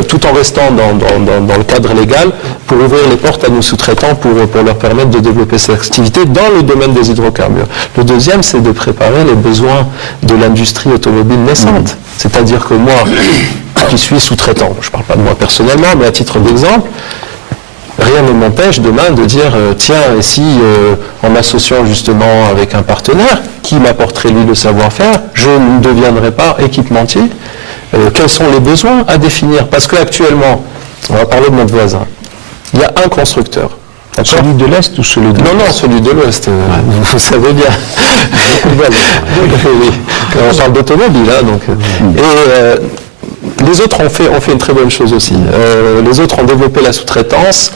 tout en restant dans le cadre légal, pour ouvrir les portes à nos sous-traitants pour leur permettre de développer cette activité dans le domaine des hydrocarbures. Le deuxième, c'est de préparer les besoins de l'industrie automobile naissante. C'est-à-dire que moi, qui suis sous-traitant, je ne parle pas de moi personnellement, mais à titre d'exemple, rien ne m'empêche demain de dire tiens, et si en m'associant justement avec un partenaire qui m'apporterait lui le savoir-faire, je ne deviendrai pas équipementier. Quels sont les besoins à définir? Parce qu'actuellement, on va parler de notre voisin, il y a un constructeur. Celui de l'Est ou celui de l'Ouest? Non, celui de l'Ouest, vous savez bien. Oui. On parle d'automobile, donc. Et les autres ont fait une très bonne chose aussi. Les autres ont développé la sous-traitance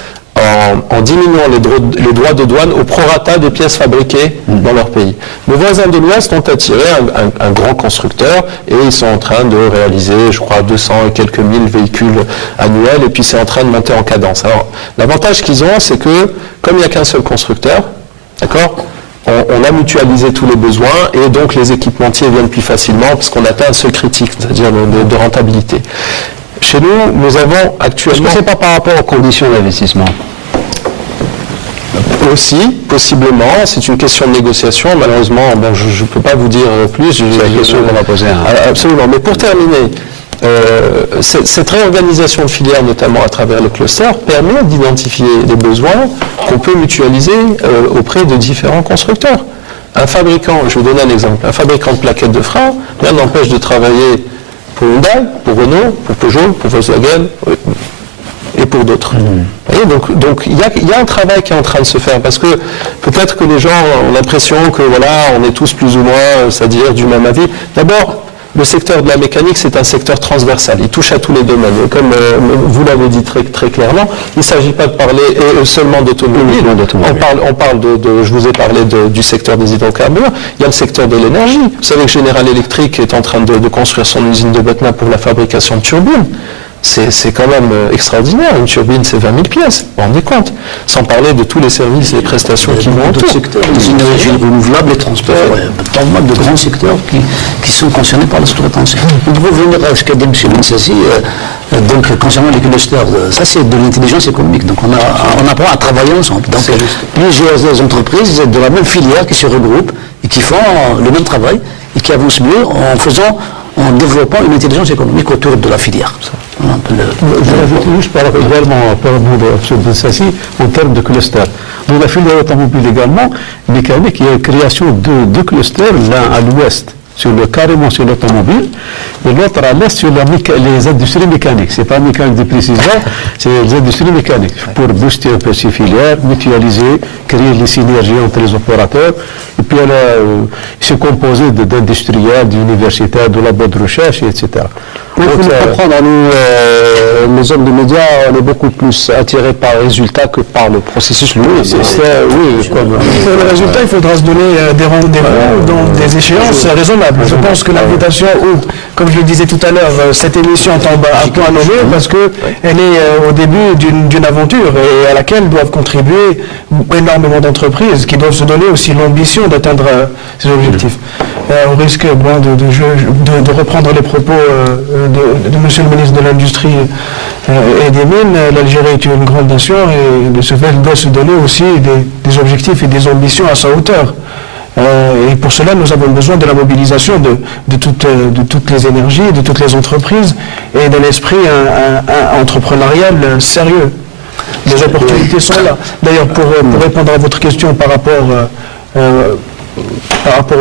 en diminuant les droits de douane au prorata des pièces fabriquées dans leur pays. Nos voisins de l'Ouest ont attiré un grand constructeur et ils sont en train de réaliser, je crois, 200 et quelques mille véhicules annuels, et puis c'est en train de monter en cadence. Alors, l'avantage qu'ils ont, c'est que, comme il n'y a qu'un seul constructeur, d'accord, on a mutualisé tous les besoins et donc les équipementiers viennent plus facilement parce qu'on atteint un seuil critique, c'est-à-dire de rentabilité. Chez nous avons actuellement... Est-ce que ce n'est pas par rapport aux conditions d'investissement? Aussi, possiblement, c'est une question de négociation. Malheureusement, je ne peux pas vous dire plus. C'est la question qu'on va poser. Absolument. Mais pour terminer, cette réorganisation de filière, notamment à travers le cluster, permet d'identifier les besoins qu'on peut mutualiser auprès de différents constructeurs. Un fabricant, je vais vous donner un exemple, un fabricant de plaquettes de frein, rien n'empêche de travailler pour Hyundai, pour Renault, pour Peugeot, pour Volkswagen et pour d'autres. Donc il y a un travail qui est en train de se faire, parce que peut-être que les gens ont l'impression que voilà, on est tous plus ou moins, c'est-à-dire du même avis. D'abord, le secteur de la mécanique, c'est un secteur transversal. Il touche à tous les domaines. Et comme vous l'avez dit très, très clairement, il ne s'agit pas de parler seulement d'automobile. On parle je vous ai parlé du secteur des hydrocarbures. Il y a le secteur de l'énergie. Vous savez que General Electric est en train de construire son usine de Betna pour la fabrication de turbines. C'est quand même extraordinaire. Une turbine, c'est 20 000 pièces. Vous vous rendez compte? Sans parler de tous les services et les prestations qui vont autour. Les énergies renouvelables, les transports, pas mal de grands secteurs qui sont concernés par la sous-traitance. On peut revenir à ce qu'a dit M. Bensassi, donc concernant les clusters. Ça, c'est de l'intelligence économique. Donc on apprend à travailler ensemble. Donc plusieurs entreprises de la même filière qui se regroupent et qui font le même travail et qui avancent mieux en développant une intelligence économique autour de la filière. Je rajoute juste également par rapport à M. Bensassi en termes de clusters. Dans la filière automobile également, mécanique, il y a une création de 2 clusters, l'un à l'ouest, carrément sur l'automobile, et l'autre à l'est sur les industries mécaniques. Ce n'est pas mécanique de précision, c'est les industries mécaniques. Pour booster un peu ces filières, mutualiser, créer les synergies entre les opérateurs, et puis se composer d'industriels, d'universitaires, de labos de recherche, etc. Il faut le comprendre, nous, les hommes de médias, on est beaucoup plus attirés par le résultat que par le processus lui-même. Le résultat, il faudra se donner des rendez-vous dans des échéances raisonnables. Je pense que l'invitation, comme je le disais tout à l'heure, cette émission tombe à point nommé parce qu'elle est au début d'une aventure et à laquelle doivent contribuer énormément d'entreprises qui doivent se donner aussi l'ambition d'atteindre ces objectifs. On risque de reprendre les propos de M. le ministre de l'Industrie et des mines, l'Algérie est une grande nation et de ce fait, elle doit se donner aussi des objectifs et des ambitions à sa hauteur. Et pour cela, nous avons besoin de la mobilisation de toutes les énergies, de toutes les entreprises et d'un esprit entrepreneurial sérieux. Les opportunités sont là. D'ailleurs, pour répondre à votre question par rapport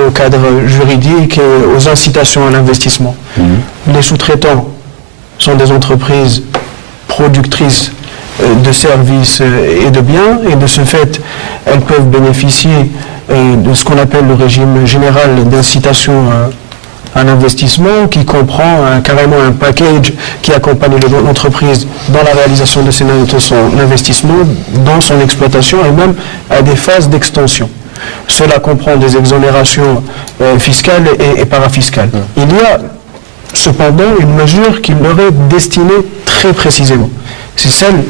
au cadre juridique et aux incitations à l'investissement, les sous-traitants sont des entreprises productrices de services et de biens, et de ce fait, elles peuvent bénéficier de ce qu'on appelle le régime général d'incitation à l'investissement, qui comprend carrément un package qui accompagne l'entreprise dans la réalisation de son investissement, dans son exploitation et même à des phases d'extension. Cela comprend des exonérations fiscales et parafiscales. Il y a cependant une mesure qui leur est destinée très précisément. C'est celle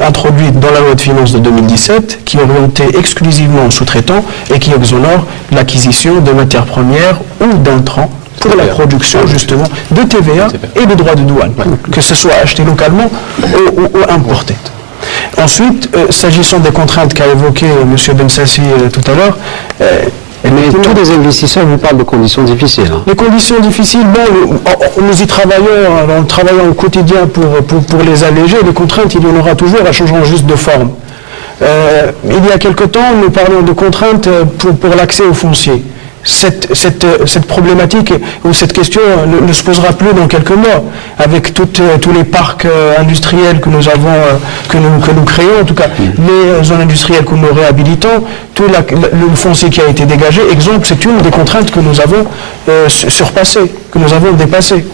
introduite dans la loi de finances de 2017, qui est orientée exclusivement aux sous-traitants et qui exonère l'acquisition de matières premières ou d'intrants pour la production justement de TVA et de droits de douane, que ce soit acheté localement ou importé. Ensuite, s'agissant des contraintes qu'a évoquées M. Bensassi tout à l'heure, mais tous les investisseurs vous parlent de conditions difficiles. Les conditions difficiles, bon, nous y travaillons, on travaille au quotidien pour les alléger. Les contraintes, il y en aura toujours, elles changeront juste de forme. Il y a quelque temps, nous parlions de contraintes pour l'accès au foncier. Cette problématique ou cette question ne se posera plus dans quelques mois, avec tous les parcs industriels que nous avons, que nous créons, en tout cas les zones industrielles que nous réhabilitons, tout le foncier qui a été dégagé. Exemple, c'est une des contraintes que nous avons surpassées, que nous avons dépassées.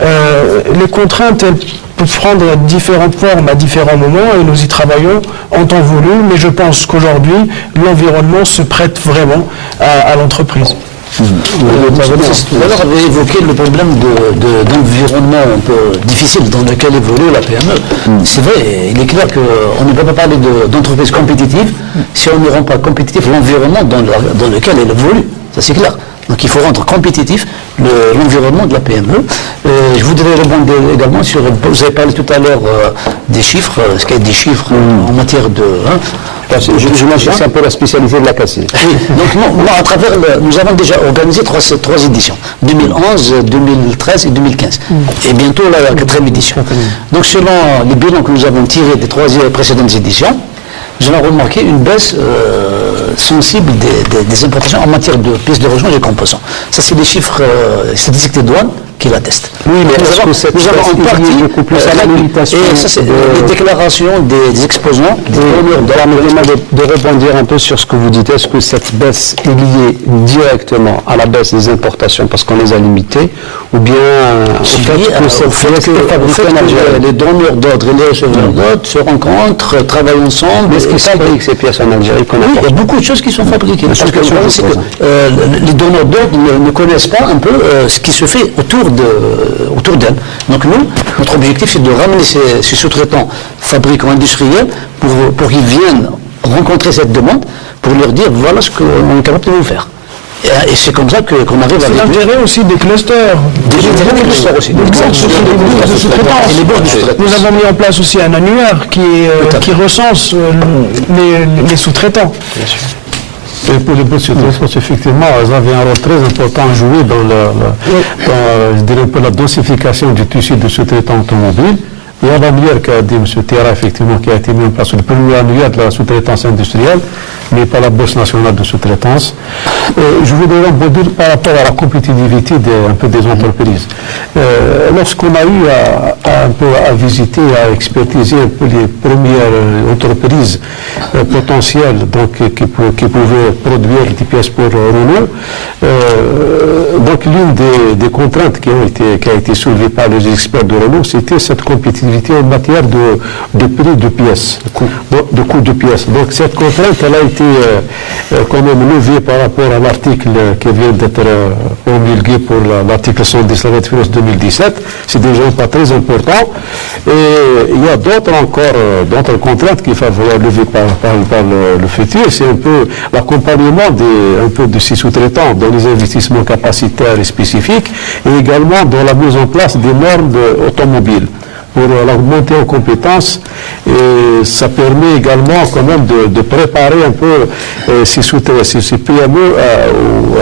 Les contraintes, elles peuvent prendre différentes formes à différents moments et nous y travaillons en temps voulu, mais je pense qu'aujourd'hui, l'environnement se prête vraiment à l'entreprise. Tout à l'heure, vous avez évoqué le problème d'environnement un peu difficile dans lequel évolue la PME. C'est vrai, il est clair qu'on ne peut pas parler d'entreprise compétitive si on ne rend pas compétitif l'environnement dans lequel elle évolue. Ça, c'est clair. Donc il faut rendre compétitif l'environnement de la PME. Je voudrais répondre également sur, vous avez parlé tout à l'heure des chiffres, ce qu'il y a des chiffres en matière de... J'imagine que c'est un peu la spécialité de la CACI. Oui, donc à travers nous avons déjà organisé trois éditions, 2011, 2013 et 2015. Et bientôt la 4e édition. Donc selon les bilans que nous avons tirés des 3 précédentes éditions, nous avons remarqué une baisse sensible des importations en matière de pièces de rechange et composants. Ça, c'est les chiffres statistiques des douanes qui l'attestent. Oui, mais nous avons en partie beaucoup plus à la limitation. Et ça, c'est les déclarations des exposants, des donneurs d'ordre. Permettez-moi de rebondir un peu sur ce que vous dites. Est-ce que cette baisse est liée directement à la baisse des importations parce qu'on les a limitées, ou bien au fait que les donneurs d'ordre et les receveurs d'ordre se rencontrent, travaillent ensemble. Mais est-ce qu'ils fabriquent ces pièces en Algérie qu'on importe? Oui, il y a beaucoup de choses qui sont fabriquées. Parce que le problème, c'est que les donneurs d'ordre ne connaissent pas un peu ce qui se fait autour d'elles. Donc nous, notre objectif, c'est de ramener ces sous-traitants fabricants industriels pour qu'ils viennent rencontrer cette demande, pour leur dire voilà ce qu'on est capable de vous faire. Et c'est comme ça qu'on arrive à... C'est l'intérêt aussi des clusters. Des clusters aussi. Nous avons mis en place aussi un annuaire qui recense les sous-traitants. Bien sûr. Et pour les bourses sous-traitance, effectivement, elles avaient un rôle très important à jouer dans je dirais un peu la densification du tissu de sous-traitants automobiles. Et à l'annuaire qu'a dit M. Terra, effectivement, qui a été mis en place, le premier annuaire de la sous-traitance industrielle, mais pas la Bourse nationale de sous-traitance. Je voudrais rebondir par rapport à la compétitivité un peu des entreprises. Lorsqu'on a eu à visiter, à expertiser un peu les premières entreprises potentielles donc, qui pouvaient produire des pièces pour Renault, donc l'une des contraintes qui a été soulevée par les experts de Renault, c'était cette compétitivité en matière de prix de pièces, de coût de pièces. Donc cette contrainte, elle a été quand même levée par rapport à l'article qui vient d'être promulgué pour l'article 110 de la loi de finances 2017. C'est déjà un pas très important. Et il y a d'autres contraintes qu'il va falloir lever par le futur. C'est un peu l'accompagnement de ces sous-traitants dans les investissements capacitaires et spécifiques, et également dans la mise en place des normes automobiles. pour l'augmenter en compétences, et ça permet également quand même de préparer un peu ces PME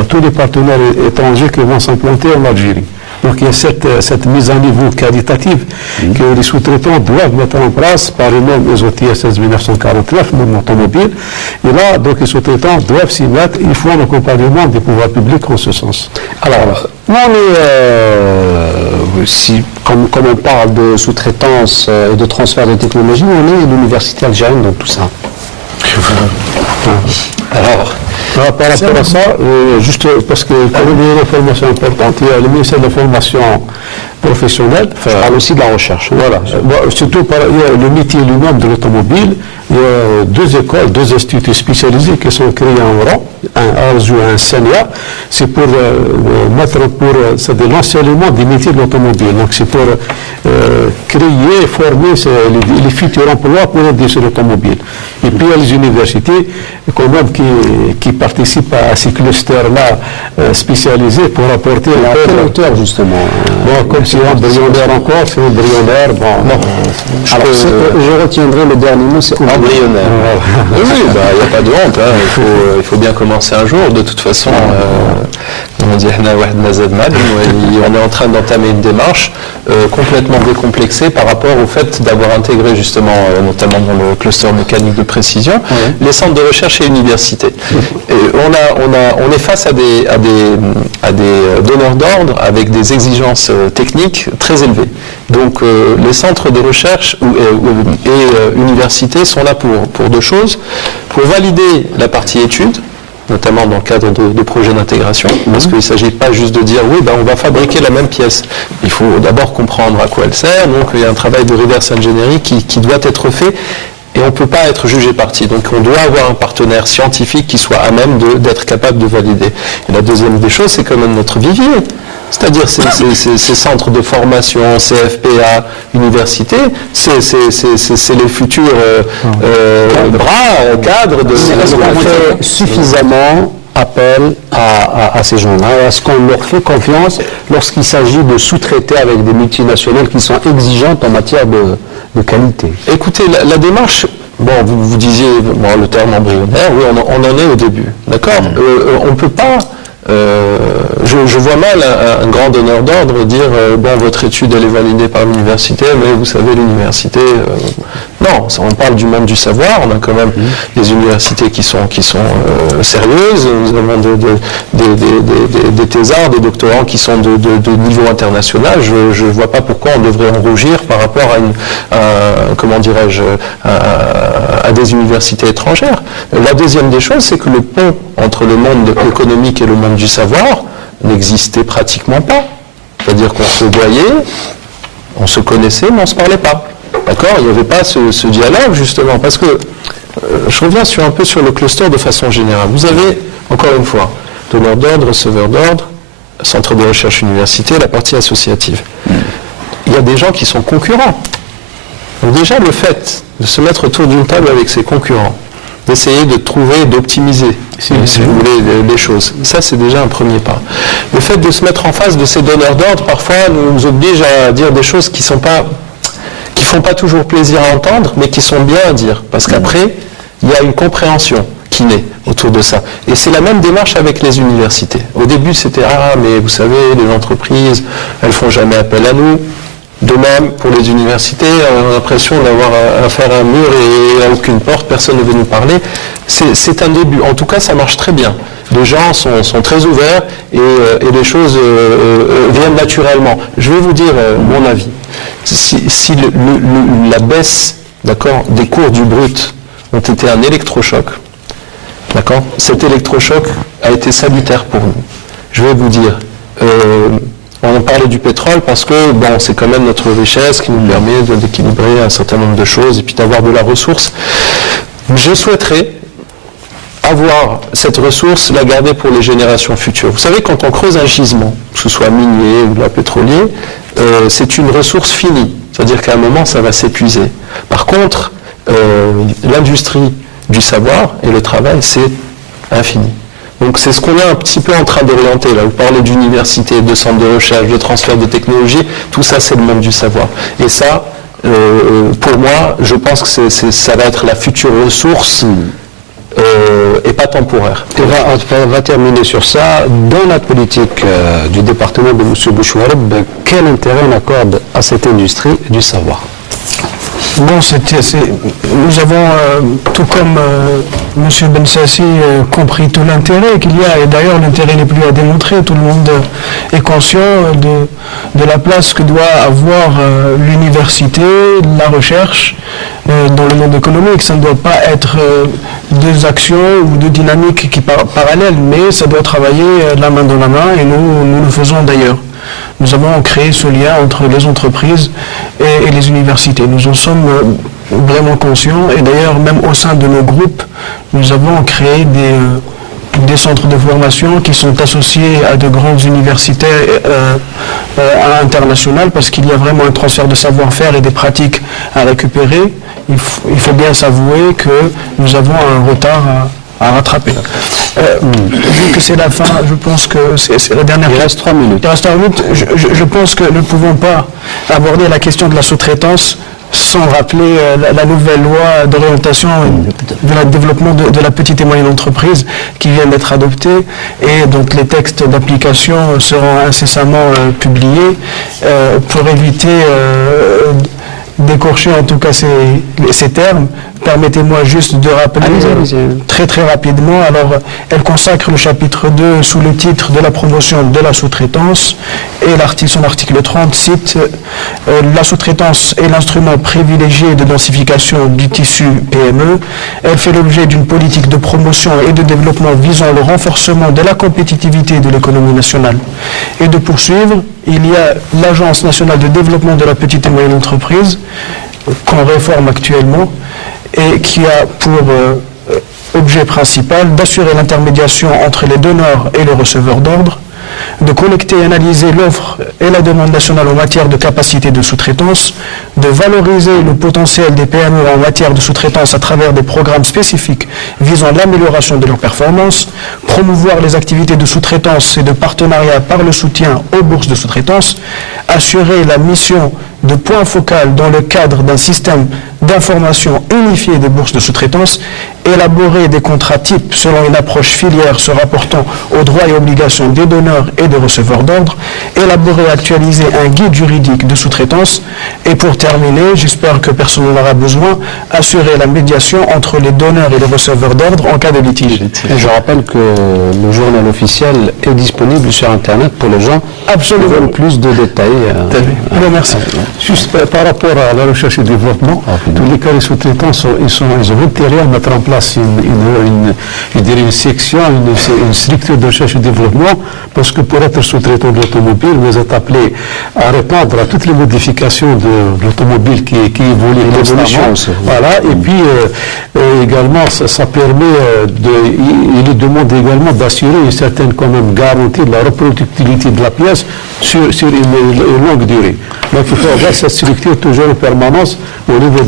à tous les partenaires étrangers qui vont s'implanter en Algérie. Donc il y a cette mise à niveau qualitative que les sous-traitants doivent mettre en place par les normes ISO/TSS 1949, normes automobiles. Et là, donc les sous-traitants doivent s'y mettre. Il faut un accompagnement des pouvoirs publics en ce sens. Alors, nous, comme on parle de sous-traitance et de transfert de technologie, on est l'université algérienne dans tout ça. Alors, par rapport à ça, juste parce que comme il y a une information importante, il y a le ministère de la formation professionnelle. Je parle aussi de la recherche. Voilà. Surtout, il y a le métier lui-même de l'automobile. Il y a 2 écoles, 2 instituts spécialisés qui sont créés en Oran, un ARZU et un SENIA. C'est pour l'enseignement des métiers de l'automobile. Donc c'est pour créer, former les futurs emplois pour aider sur l'automobile. Et puis il y a les universités quand même qui participent à ces clusters-là spécialisés pour apporter à quelle hauteur justement comme c'est embryonnaire encore, c'est embryonnaire. Alors, je retiendrai le dernier mot, c'est embryonnaire. Oui, il n'y a pas de honte. Hein. Il faut bien commencer un jour. De toute façon, on dit on est en train d'entamer une démarche complètement décomplexée par rapport au fait d'avoir intégré justement, notamment dans le cluster mécanique de précision, les centres de recherche et universités. Et on est face à des donneurs d'ordre avec des exigences techniques très élevées. Donc les centres de recherche et universités sont là pour 2 choses. Pour valider la partie études, notamment dans le cadre de projets d'intégration, parce qu'il ne s'agit pas juste de dire oui, on va fabriquer la même pièce. Il faut d'abord comprendre à quoi elle sert, donc il y a un travail de reverse engineering qui doit être fait, et on ne peut pas être jugé parti. Donc on doit avoir un partenaire scientifique qui soit à même d'être capable de valider. Et la deuxième des choses, c'est quand même notre vivier. C'est-à-dire ces centres de formation, CFPA, université, c'est les futurs bras, cadres de... Est-ce qu'on fait suffisamment appel à ces gens-là? Est-ce qu'on leur fait confiance lorsqu'il s'agit de sous-traiter avec des multinationales qui sont exigeantes en matière de qualité? Écoutez, la démarche... vous disiez le terme embryonnaire, oui, on en est au début, d'accord. On ne peut pas... je vois mal un grand donneur d'ordre dire votre étude elle est validée par l'université, mais vous savez l'université non, on parle du monde du savoir. On a quand même des universités qui sont sérieuses. Nous avons des thésards, des doctorants qui sont de niveau international. Je ne vois pas pourquoi on devrait en rougir par rapport à des universités étrangères. La deuxième des choses, c'est que le pont entre le monde économique et le monde du savoir n'existait pratiquement pas. C'est-à-dire qu'on se voyait, on se connaissait, mais on ne se parlait pas. D'accord ? Il n'y avait pas ce dialogue, justement, parce que je reviens un peu sur le cluster de façon générale. Vous avez, encore une fois, donneur d'ordre, receveur d'ordre, centre de recherche université, la partie associative. Il y a des gens qui sont concurrents. Donc déjà, le fait de se mettre autour d'une table avec ses concurrents, d'essayer de trouver, d'optimiser, si vous voulez, les choses. Ça, c'est déjà un premier pas. Le fait de se mettre en face de ces donneurs d'ordre, parfois, nous oblige à dire des choses qui font pas toujours plaisir à entendre, mais qui sont bien à dire. Parce qu'après, il y a une compréhension qui naît autour de ça. Et c'est la même démarche avec les universités. Au début, c'était « Ah, mais vous savez, les entreprises, elles font jamais appel à nous ». De même, pour les universités, on a l'impression d'avoir affaire à un mur et à aucune porte, personne ne veut nous parler. C'est un début. En tout cas, ça marche très bien. Les gens sont très ouverts et les choses viennent naturellement. Je vais vous dire mon avis. Si la baisse, d'accord, des cours du brut ont été un électrochoc, d'accord, cet électrochoc a été salutaire pour nous. Je vais vous dire... on en parlait du pétrole parce que c'est quand même notre richesse qui nous permet d'équilibrer un certain nombre de choses et puis d'avoir de la ressource. Je souhaiterais avoir cette ressource, la garder pour les générations futures. Vous savez, quand on creuse un gisement, que ce soit minier ou pétrolier, c'est une ressource finie. C'est-à-dire qu'à un moment, ça va s'épuiser. Par contre, l'industrie du savoir et le travail, c'est infini. Donc c'est ce qu'on est un petit peu en train d'orienter là. Vous parlez d'université, de centres de recherche, de transfert de technologie, tout ça c'est le monde du savoir. Et ça, pour moi, je pense que ça va être la future ressource et pas temporaire. On va terminer sur ça. Dans la politique du département de M. Bouchouareb, quel intérêt on accorde à cette industrie du savoir? Bon, nous avons, tout comme M. Ben Sassi, compris tout l'intérêt qu'il y a, et d'ailleurs l'intérêt n'est plus à démontrer. Tout le monde est conscient de la place que doit avoir l'université, la recherche dans le monde économique. Ça ne doit pas être deux actions ou deux dynamiques qui parallèles, mais ça doit travailler la main dans la main, et nous le faisons d'ailleurs. Nous avons créé ce lien entre les entreprises et les universités. Nous en sommes vraiment conscients, et d'ailleurs même au sein de nos groupes, nous avons créé des centres de formation qui sont associés à de grandes universités internationales, parce qu'il y a vraiment un transfert de savoir-faire et des pratiques à récupérer. Il faut bien s'avouer que nous avons un retard à rattraper. Vu que c'est la fin, je pense que c'est la dernière. Il reste 3 minutes. Il reste 3 minutes. Je pense que nous ne pouvons pas aborder la question de la sous-traitance sans rappeler la nouvelle loi d'orientation de la développement de la petite et moyenne entreprise qui vient d'être adoptée, et donc les textes d'application seront incessamment publiés pour éviter d'écorcher en tout cas ces termes. Permettez-moi juste de rappeler très très rapidement. Alors, elle consacre le chapitre 2 sous le titre de la promotion de la sous-traitance, et son article 30 cite la sous-traitance est l'instrument privilégié de densification du tissu PME. Elle fait l'objet d'une politique de promotion et de développement visant le renforcement de la compétitivité de l'économie nationale. Et de poursuivre, il y a l'Agence nationale de développement de la petite et moyenne entreprise qu'on réforme actuellement, et qui a pour objet principal d'assurer l'intermédiation entre les donneurs et les receveurs d'ordre, de collecter et analyser l'offre et la demande nationale en matière de capacité de sous-traitance, de valoriser le potentiel des PME en matière de sous-traitance à travers des programmes spécifiques visant l'amélioration de leurs performances, promouvoir les activités de sous-traitance et de partenariat par le soutien aux bourses de sous-traitance, assurer la mission de point focal dans le cadre d'un système d'information unifié des bourses de sous-traitance, élaborer des contrats types selon une approche filière se rapportant aux droits et obligations des donneurs et des receveurs d'ordre, élaborer et actualiser un guide juridique de sous-traitance, et pour terminer, j'espère que personne n'en aura besoin, assurer la médiation entre les donneurs et les receveurs d'ordre en cas de litige. Et je rappelle que le journal officiel est disponible sur Internet pour les gens qui veulent plus de détails. Bon, merci. Juste par rapport à la recherche et le développement, tous les cas de sous-traitance, ils ont intérêt à mettre en place une section, une structure de recherche et développement, parce que pour être sous-traitant de l'automobile, vous êtes appelé à répondre à toutes les modifications de l'automobile qui évoluent constamment. Voilà, et puis également, ça permet il demande également d'assurer une certaine quand même garantie de la reproductibilité de la pièce sur une longue durée. Donc il faut avoir cette structure toujours en permanence au niveau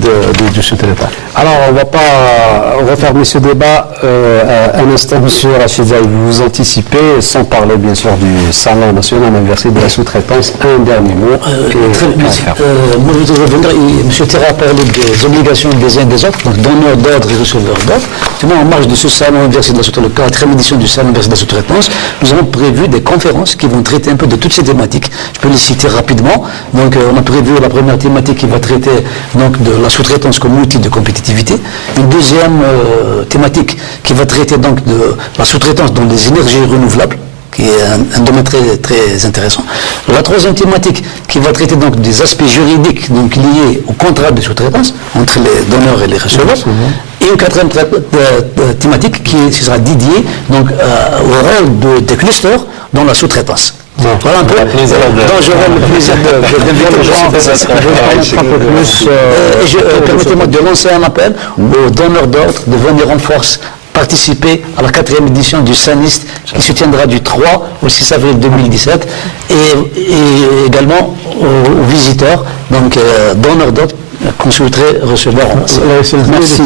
du sous-traitant. Alors, on ne va pas refermer ce débat un instant, M. Rachid Zaï. Vous anticipez, sans parler bien sûr du Salon national anniversaire de la sous-traitance, un dernier mot. Très bien, merci. Moi, je voudrais revenir. M. Terra a parlé des obligations des uns et des autres, donc donneurs d'ordre et receveurs d'ordre. En marge de ce Salon anniversaire de la sous-traitance, le 4e édition du Salon anniversaire de la sous-traitance, nous avons prévu des conférences qui vont traiter un peu de toutes ces thématiques. Je peux les citer rapidement. Donc, on a prévu la première thématique qui va traiter donc, de la sous-traitance comme outil de compétitivité. Une deuxième thématique qui va traiter donc de la sous-traitance dans les énergies renouvelables, qui est un domaine très, très intéressant. La troisième thématique qui va traiter donc des aspects juridiques donc, liés au contrat de sous-traitance entre les donneurs et les receveurs. Et une quatrième thématique qui sera dédiée donc, au rôle des clusters dans la sous-traitance. Voilà un peu. Donc j'aurai le plaisir d'inviter les gens. Permettez-moi de lancer un appel aux donneurs d'ordre de venir en force participer à la 4e édition du SANIST qui se tiendra du 3 au 6 avril 2017 et également aux visiteurs, donc donneurs d'ordre, consulterait recevoir. SSD, Merci.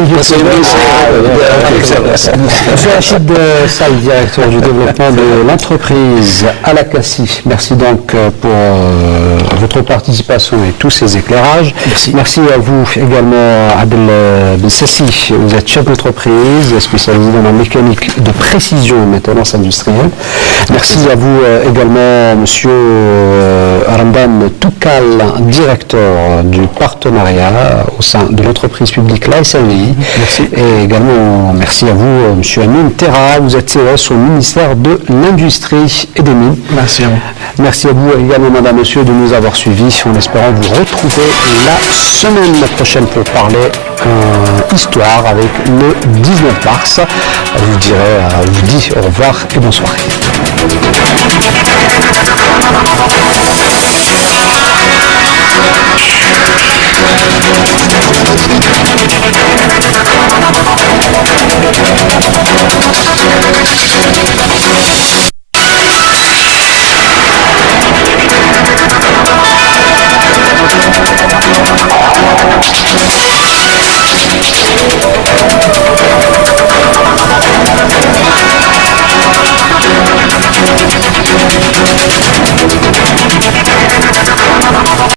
Monsieur Rachid Saïd, directeur du développement de l'entreprise Alakassi, merci donc pour votre participation et tous ces éclairages. Merci. À vous également, Abdel Bensassi, vous êtes chef d'entreprise spécialisé dans la mécanique de précision et maintenance industrielle. Merci à vous également, monsieur Ramdan Toukal, directeur du partenariat au sein de l'entreprise publique l'ASAVI. Merci. Et également, merci à vous, monsieur Amin Terra, vous êtes CES au ministère de l'Industrie et des Mines. Merci à vous. Merci à vous également, madame, monsieur, de nous avoir suivis, en espérant vous retrouver la semaine prochaine pour parler histoire avec le 19 mars. Je vous dis au revoir et bonne soirée.